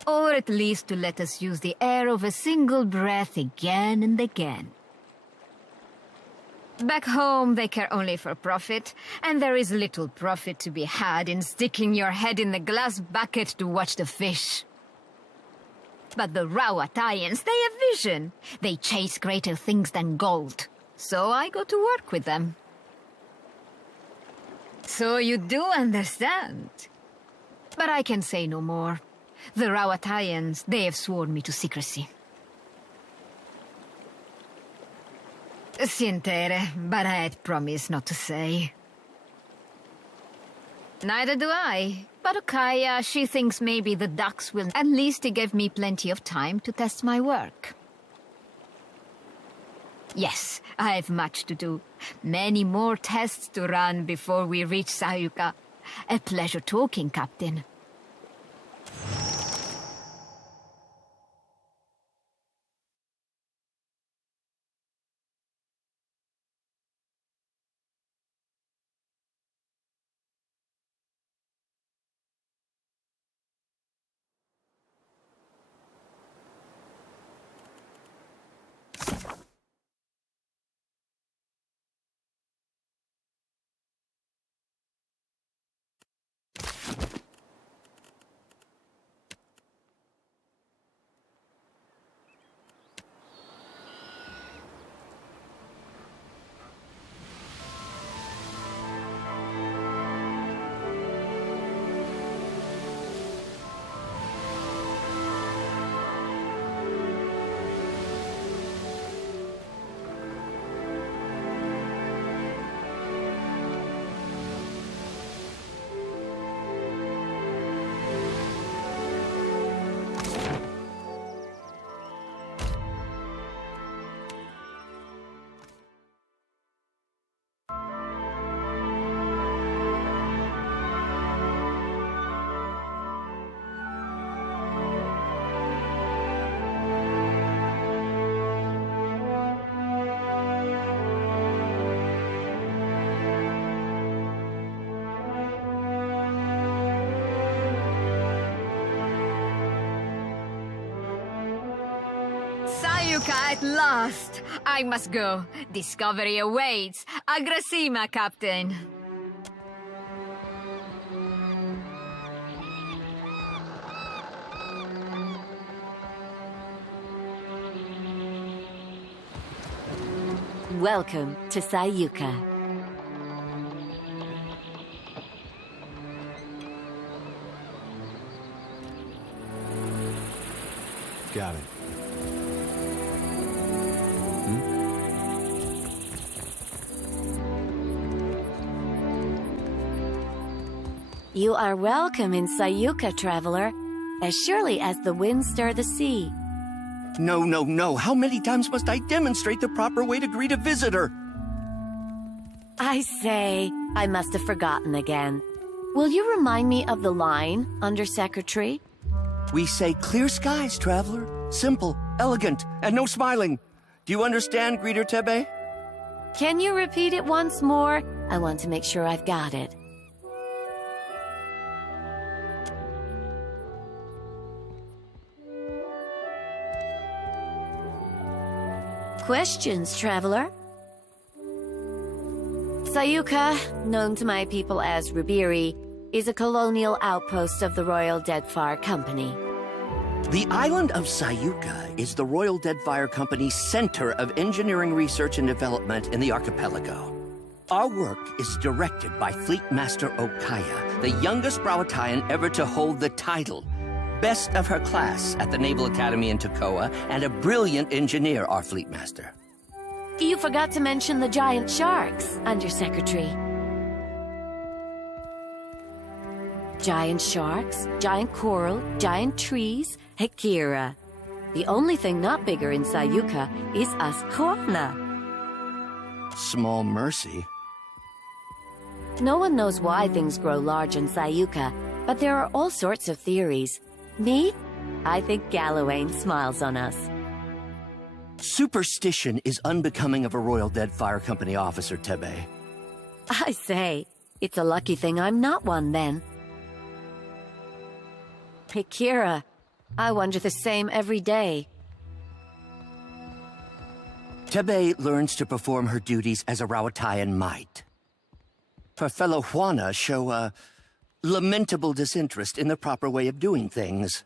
Or at least to let us use the air of a single breath again and again. Back home, they care only for profit, and there is little profit to be had in sticking your head in the glass bucket to watch the fish. But the Rawatayans, they have vision. They chase greater things than gold. So I go to work with them. So you do understand. But I can say no more. The Rawatayans, they have sworn me to secrecy. Sientere, but I had promised not to say. Neither do I. But Okaya, she thinks maybe the ducks will at least give me plenty of time to test my work. Yes, I have much to do. Many more tests to run before we reach Sayuka. A pleasure talking, Captain. Sayuka at last! I must go. Discovery awaits. Agrasima, Captain. Welcome to Sayuka. Got it. You are welcome in Sayuka, traveler, as surely as the winds stir the sea. No, no, no. How many times must I demonstrate the proper way to greet a visitor? I say, I must have forgotten again. Will you remind me of the line, Undersecretary? We say clear skies, traveler. Simple, elegant, and no smiling. Do you understand, Greeter Tebe? Can you repeat it once more? I want to make sure I've got it. Questions, traveler? Sayuka, known to my people as Rubiri, is a colonial outpost of the Royal Deadfire Company. The island of Sayuka is the Royal Deadfire Company's center of engineering research and development in the archipelago. Our work is directed by Fleet Master Okaya, the youngest Rawatayan ever to hold the title. Best of her class at the Naval Academy in Tokoa, and a brilliant engineer, our Fleet Master. You forgot to mention the giant sharks, Undersecretary. Giant sharks, giant coral, giant trees, Akira. The only thing not bigger in Sayuka is Askorna. Small mercy. No one knows why things grow large in Sayuka, but there are all sorts of theories. Me? I think Gallowayne smiles on us. Superstition is unbecoming of a Royal Deadfire Company officer, Tebe. I say, it's a lucky thing I'm not one, then. Akira, I wonder the same every day. Tebe learns to perform her duties as a Rawatayan might. Her fellow Juana show a lamentable disinterest in the proper way of doing things.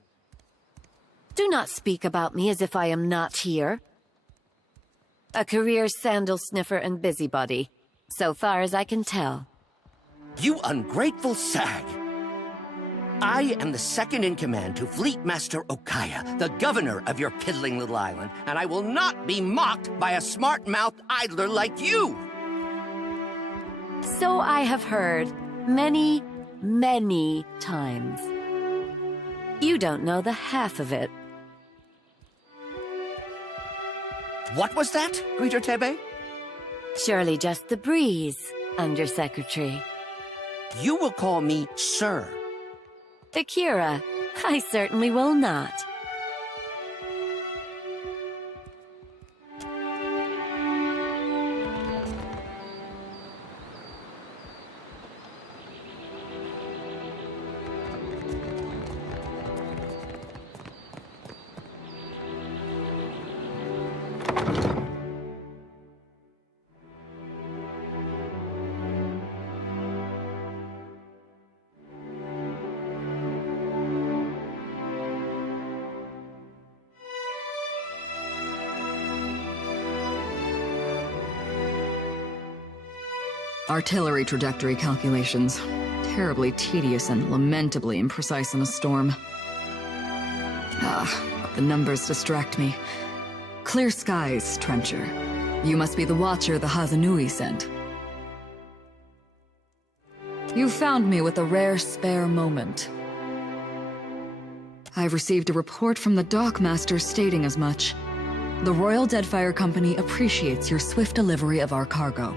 Do not speak about me as if I am not here. A career sandal sniffer and busybody, so far as I can tell. You ungrateful sag! I am the second-in-command to Fleet Master Okaya, the governor of your piddling little island, and I will not be mocked by a smart-mouthed idler like you! So I have heard many, many times. You don't know the half of it. What was that, Greeter Tebe? Surely just the breeze, Undersecretary. You will call me Sir. Akira, I certainly will not. Artillery trajectory calculations. Terribly tedious and lamentably imprecise in a storm. But the numbers distract me. Clear skies, Trencher. You must be the watcher the Hazanui sent. You found me with a rare spare moment. I've received a report from the dockmaster stating as much. The Royal Deadfire Company appreciates your swift delivery of our cargo.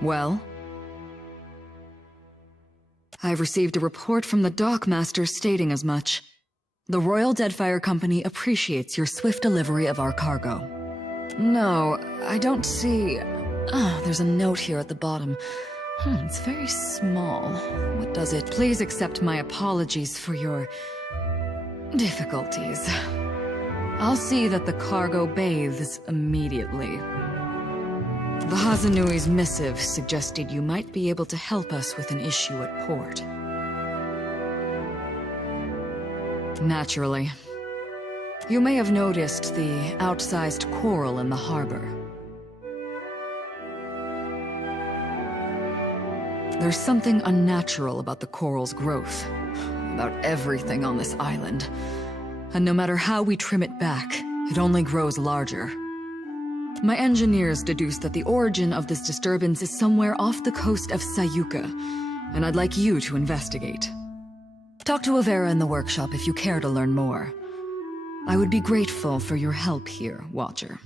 Well? I've received a report from the dockmaster stating as much. The Royal Deadfire Company appreciates your swift delivery of our cargo. No, I don't see... Oh, there's a note here at the bottom. It's very small. What does it? Please accept my apologies for your... difficulties. I'll see that the cargo bathes immediately. The Hazanui's missive suggested you might be able to help us with an issue at port. Naturally. You may have noticed the outsized coral in the harbor. There's something unnatural about the coral's growth, about everything on this island. And no matter how we trim it back, it only grows larger. My engineers deduced that the origin of this disturbance is somewhere off the coast of Sayuka, and I'd like you to investigate. Talk to Avera in the workshop if you care to learn more. I would be grateful for your help here, Watcher.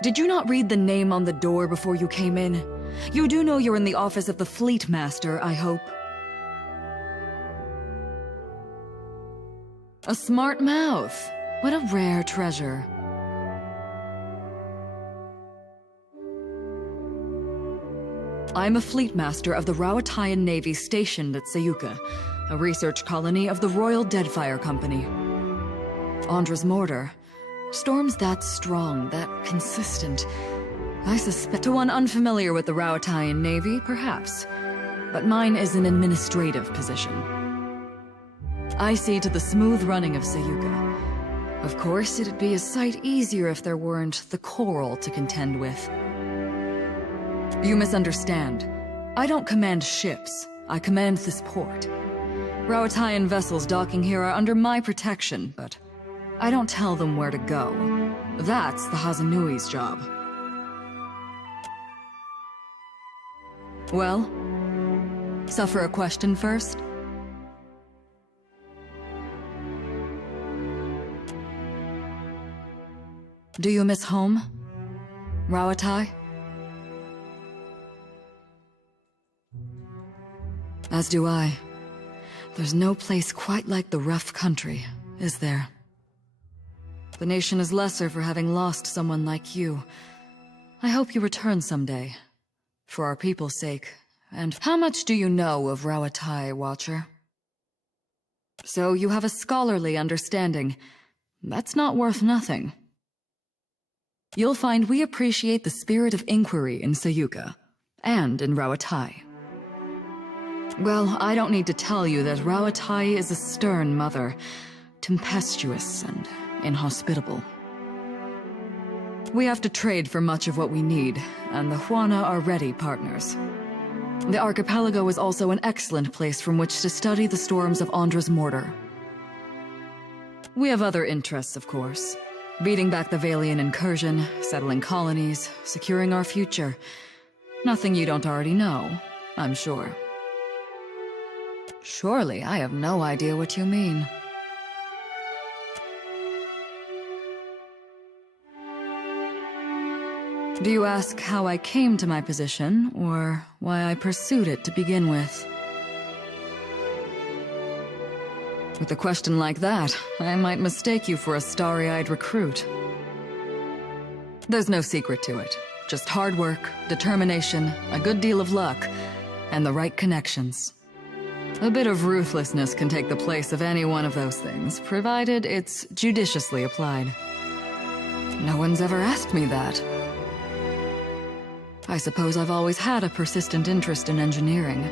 Did you not read the name on the door before you came in? You do know you're in the office of the Fleet Master, I hope. A smart mouth. What a rare treasure. I'm a Fleet Master of the Rawatayan Navy stationed at Sayuka, a research colony of the Royal Deadfire Company. Andra's mortar. Storms that strong, that consistent. I suspect to one unfamiliar with the Rawatayan Navy, perhaps. But mine is an administrative position. I see to the smooth running of Sayuka. Of course, it'd be a sight easier if there weren't the coral to contend with. You misunderstand. I don't command ships. I command this port. Rawatayan vessels docking here are under my protection, but I don't tell them where to go. That's the Hazanui's job. Well, suffer a question first? Do you miss home, Rawatai? As do I. There's no place quite like the rough country, is there? The nation is lesser for having lost someone like you. I hope you return someday. For our people's sake. And how much do you know of Rawatai, Watcher? So you have a scholarly understanding. That's not worth nothing. You'll find we appreciate the spirit of inquiry in Sayuka, and in Rawatai. Well, I don't need to tell you that Rawatai is a stern mother, tempestuous and inhospitable. We have to trade for much of what we need, and the Huana are ready partners. The archipelago is also an excellent place from which to study the storms of Andra's mortar. We have other interests, of course. Beating back the Valian incursion, settling colonies, securing our future. Nothing you don't already know, I'm sure. Surely, I have no idea what you mean. Do you ask how I came to my position, or why I pursued it to begin with? With a question like that, I might mistake you for a starry-eyed recruit. There's no secret to it. Just hard work, determination, a good deal of luck, and the right connections. A bit of ruthlessness can take the place of any one of those things, provided it's judiciously applied. No one's ever asked me that. I suppose I've always had a persistent interest in engineering.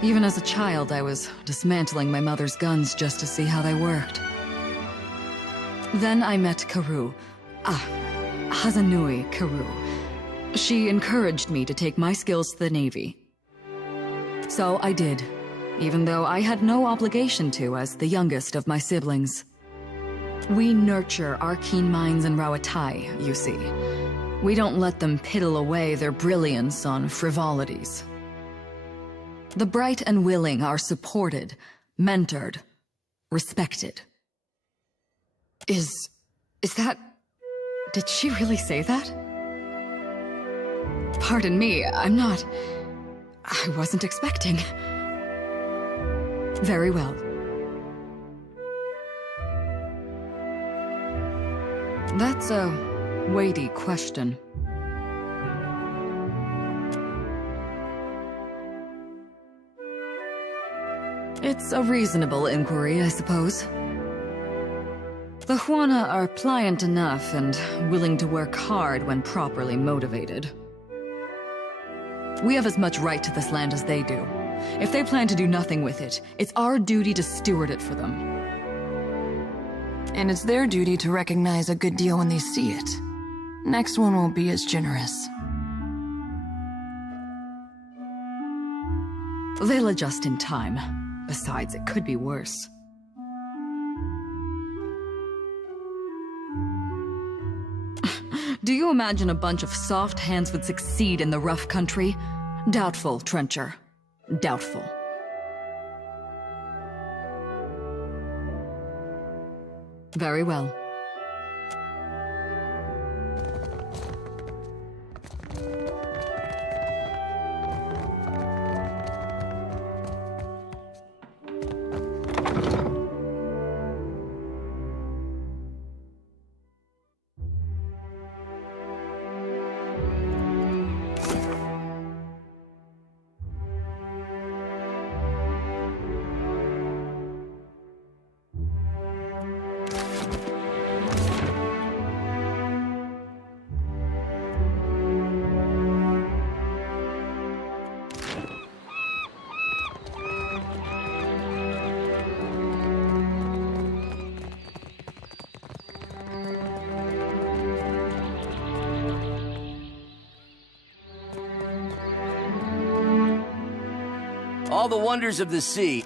Even as a child, I was dismantling my mother's guns just to see how they worked. Then I met Karu. Hazanui Karu. She encouraged me to take my skills to the Navy. So I did, even though I had no obligation to as the youngest of my siblings. We nurture our keen minds in Rawatai, you see. We don't let them piddle away their brilliance on frivolities. The bright and willing are supported, mentored, respected. Is that... Did she really say that? Pardon me, I wasn't expecting. Very well. That's a weighty question. It's a reasonable inquiry, I suppose. The Juana are pliant enough and willing to work hard when properly motivated. We have as much right to this land as they do. If they plan to do nothing with it, it's our duty to steward it for them. And it's their duty to recognize a good deal when they see it. Next one won't be as generous. They'll adjust in time. Besides, it could be worse. Do you imagine a bunch of soft hands would succeed in the rough country? Doubtful, Trencher. Doubtful. Very well. All the wonders of the sea.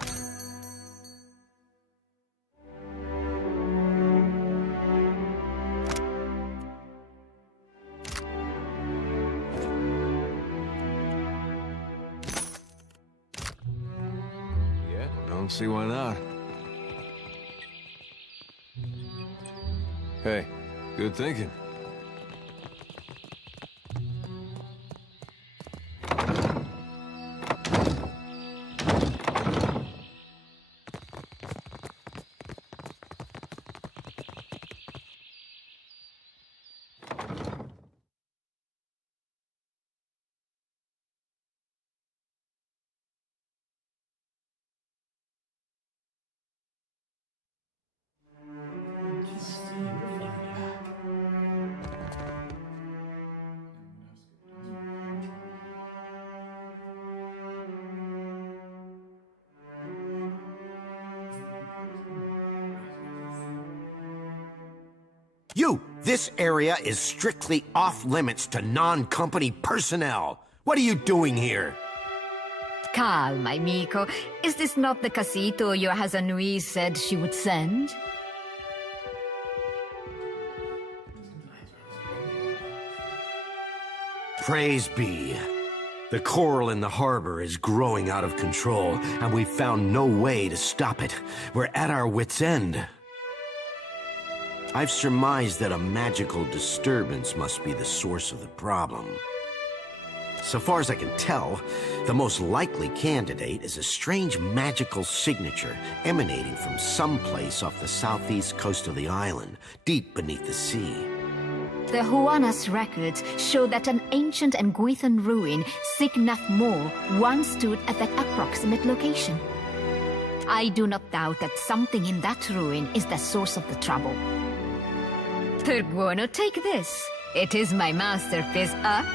Yeah, don't see why not. Hey, good thinking. This area is strictly off-limits to non-company personnel. What are you doing here? Calma, amico. Is this not the casito your Hazanui said she would send? Praise be. The coral in the harbor is growing out of control, and we've found no way to stop it. We're at our wits' end. I've surmised that a magical disturbance must be the source of the problem. So far as I can tell, the most likely candidate is a strange magical signature emanating from someplace off the southeast coast of the island, deep beneath the sea. The Juana's records show that an ancient and Guithan ruin, Signath Moor, once stood at that approximate location. I do not doubt that something in that ruin is the source of the trouble. Terguono, take this. It is my masterpiece, Uck.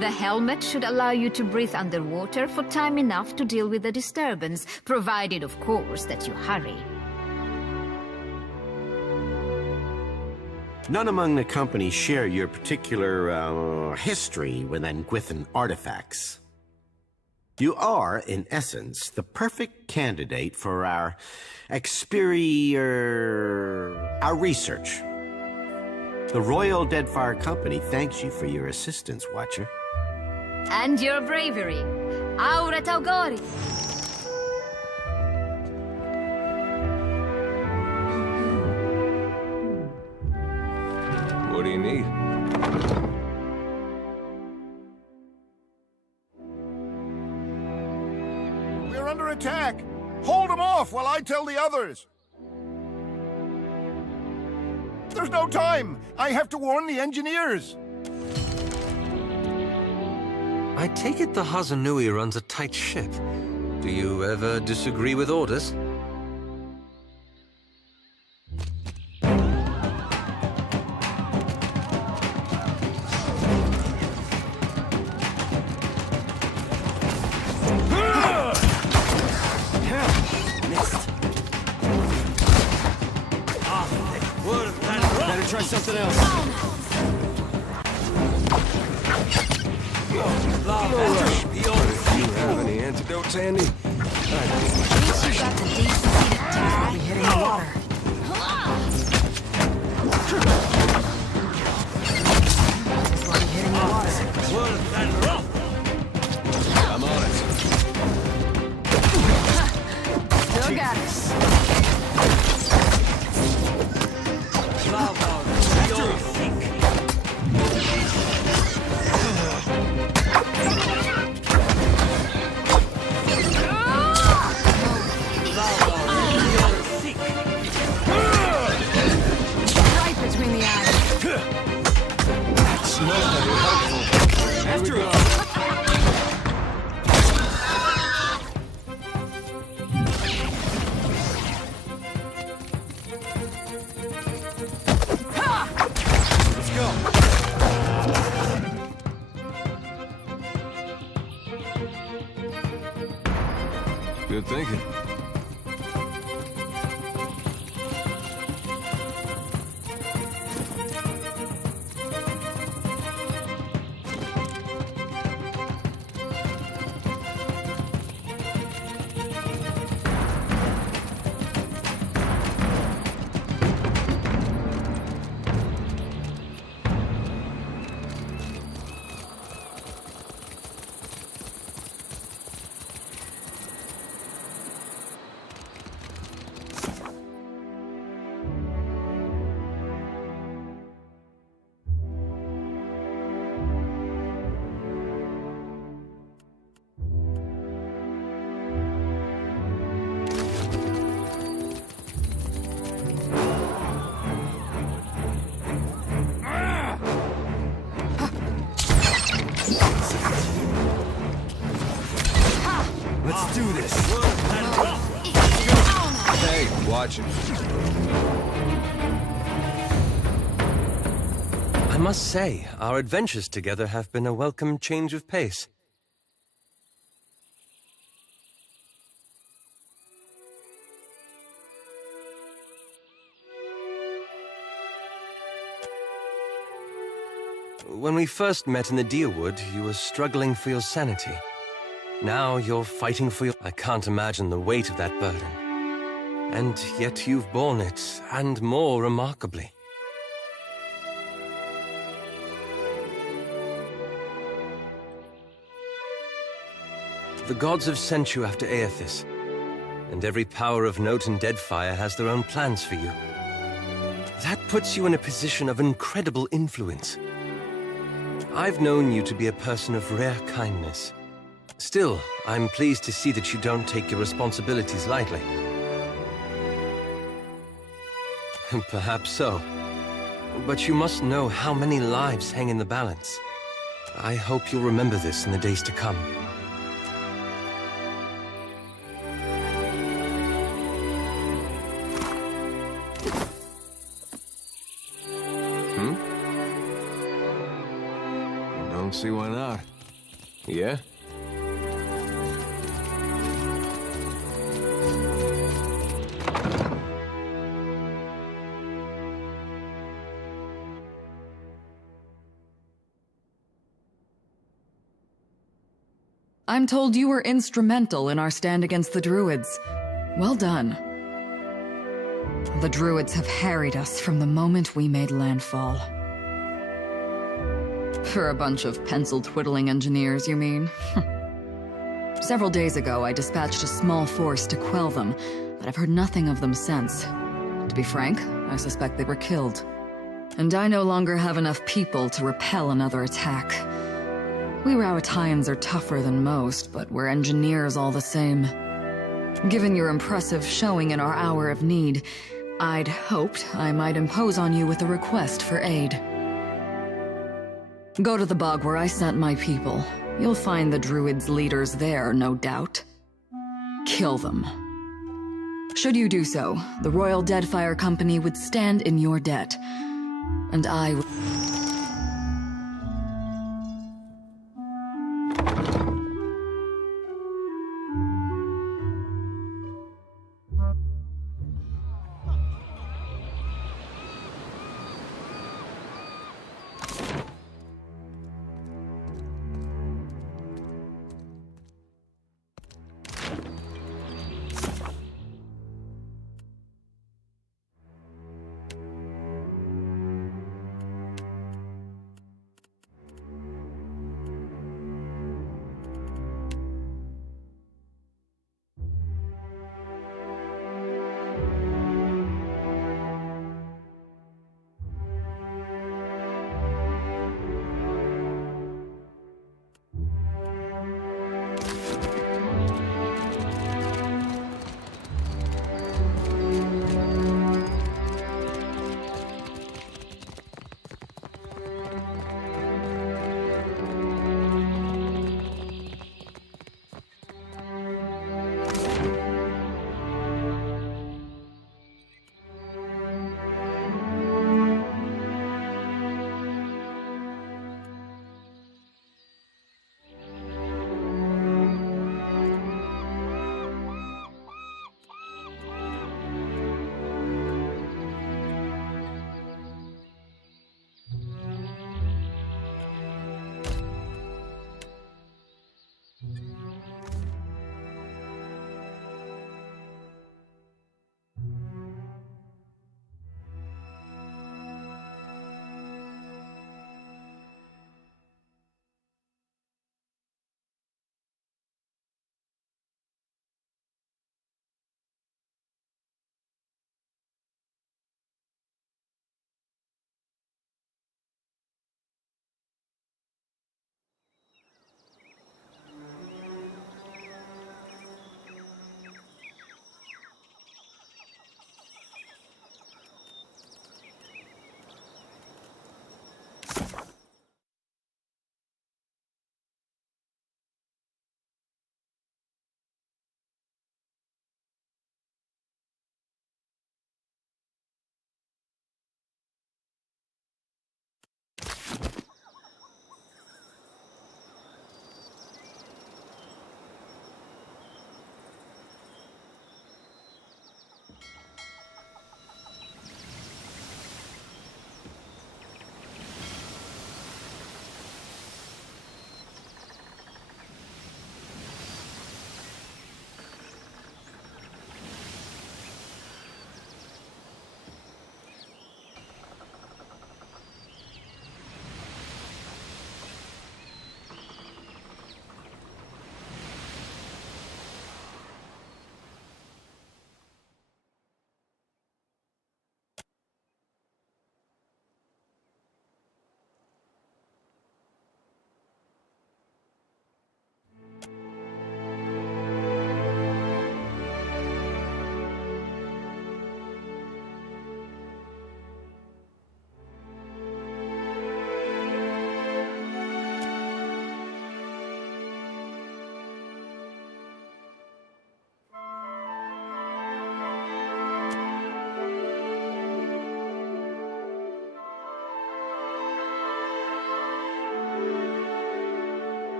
The helmet should allow you to breathe underwater for time enough to deal with the disturbance, provided, of course, that you hurry. None among the company share your particular, history with Nguithan artifacts. You are, in essence, the perfect candidate for our our research. The Royal Deadfire Company thanks you for your assistance, Watcher. And your bravery. Aura Taugori! What do you need? We're under attack! Hold them off while I tell the others! There's no time! I have to warn the engineers! I take it the Hazanui runs a tight ship. Do you ever disagree with orders? Better try something else. Do you have any antidotes handy? At least you got the decency to die. Be hitting the water. Before you hitting the water. I'm on it. Still got it. Good thinking. Let's do this. Hey, watch it. I must say, our adventures together have been a welcome change of pace. When we first met in the Deerwood, you were struggling for your sanity. Now you're fighting for your... I can't imagine the weight of that burden. And yet you've borne it, and more remarkably. The gods have sent you after Aethys, and every power of note in Deadfire has their own plans for you. That puts you in a position of incredible influence. I've known you to be a person of rare kindness. Still, I'm pleased to see that you don't take your responsibilities lightly. Perhaps so. But you must know how many lives hang in the balance. I hope you'll remember this in the days to come. Don't see why not. Yeah? I'm told you were instrumental in our stand against the Druids. Well done. The Druids have harried us from the moment we made landfall. For a bunch of pencil-twiddling engineers, you mean? Several days ago, I dispatched a small force to quell them, but I've heard nothing of them since. To be frank, I suspect they were killed. And I no longer have enough people to repel another attack. We Rowettians are tougher than most, but we're engineers all the same. Given your impressive showing in our hour of need, I'd hoped I might impose on you with a request for aid. Go to the bog where I sent my people. You'll find the druids' leaders there, no doubt. Kill them. Should you do so, the Royal Deadfire Company would stand in your debt. And I would...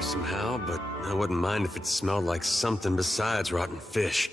Somehow, but I wouldn't mind if it smelled like something besides rotten fish.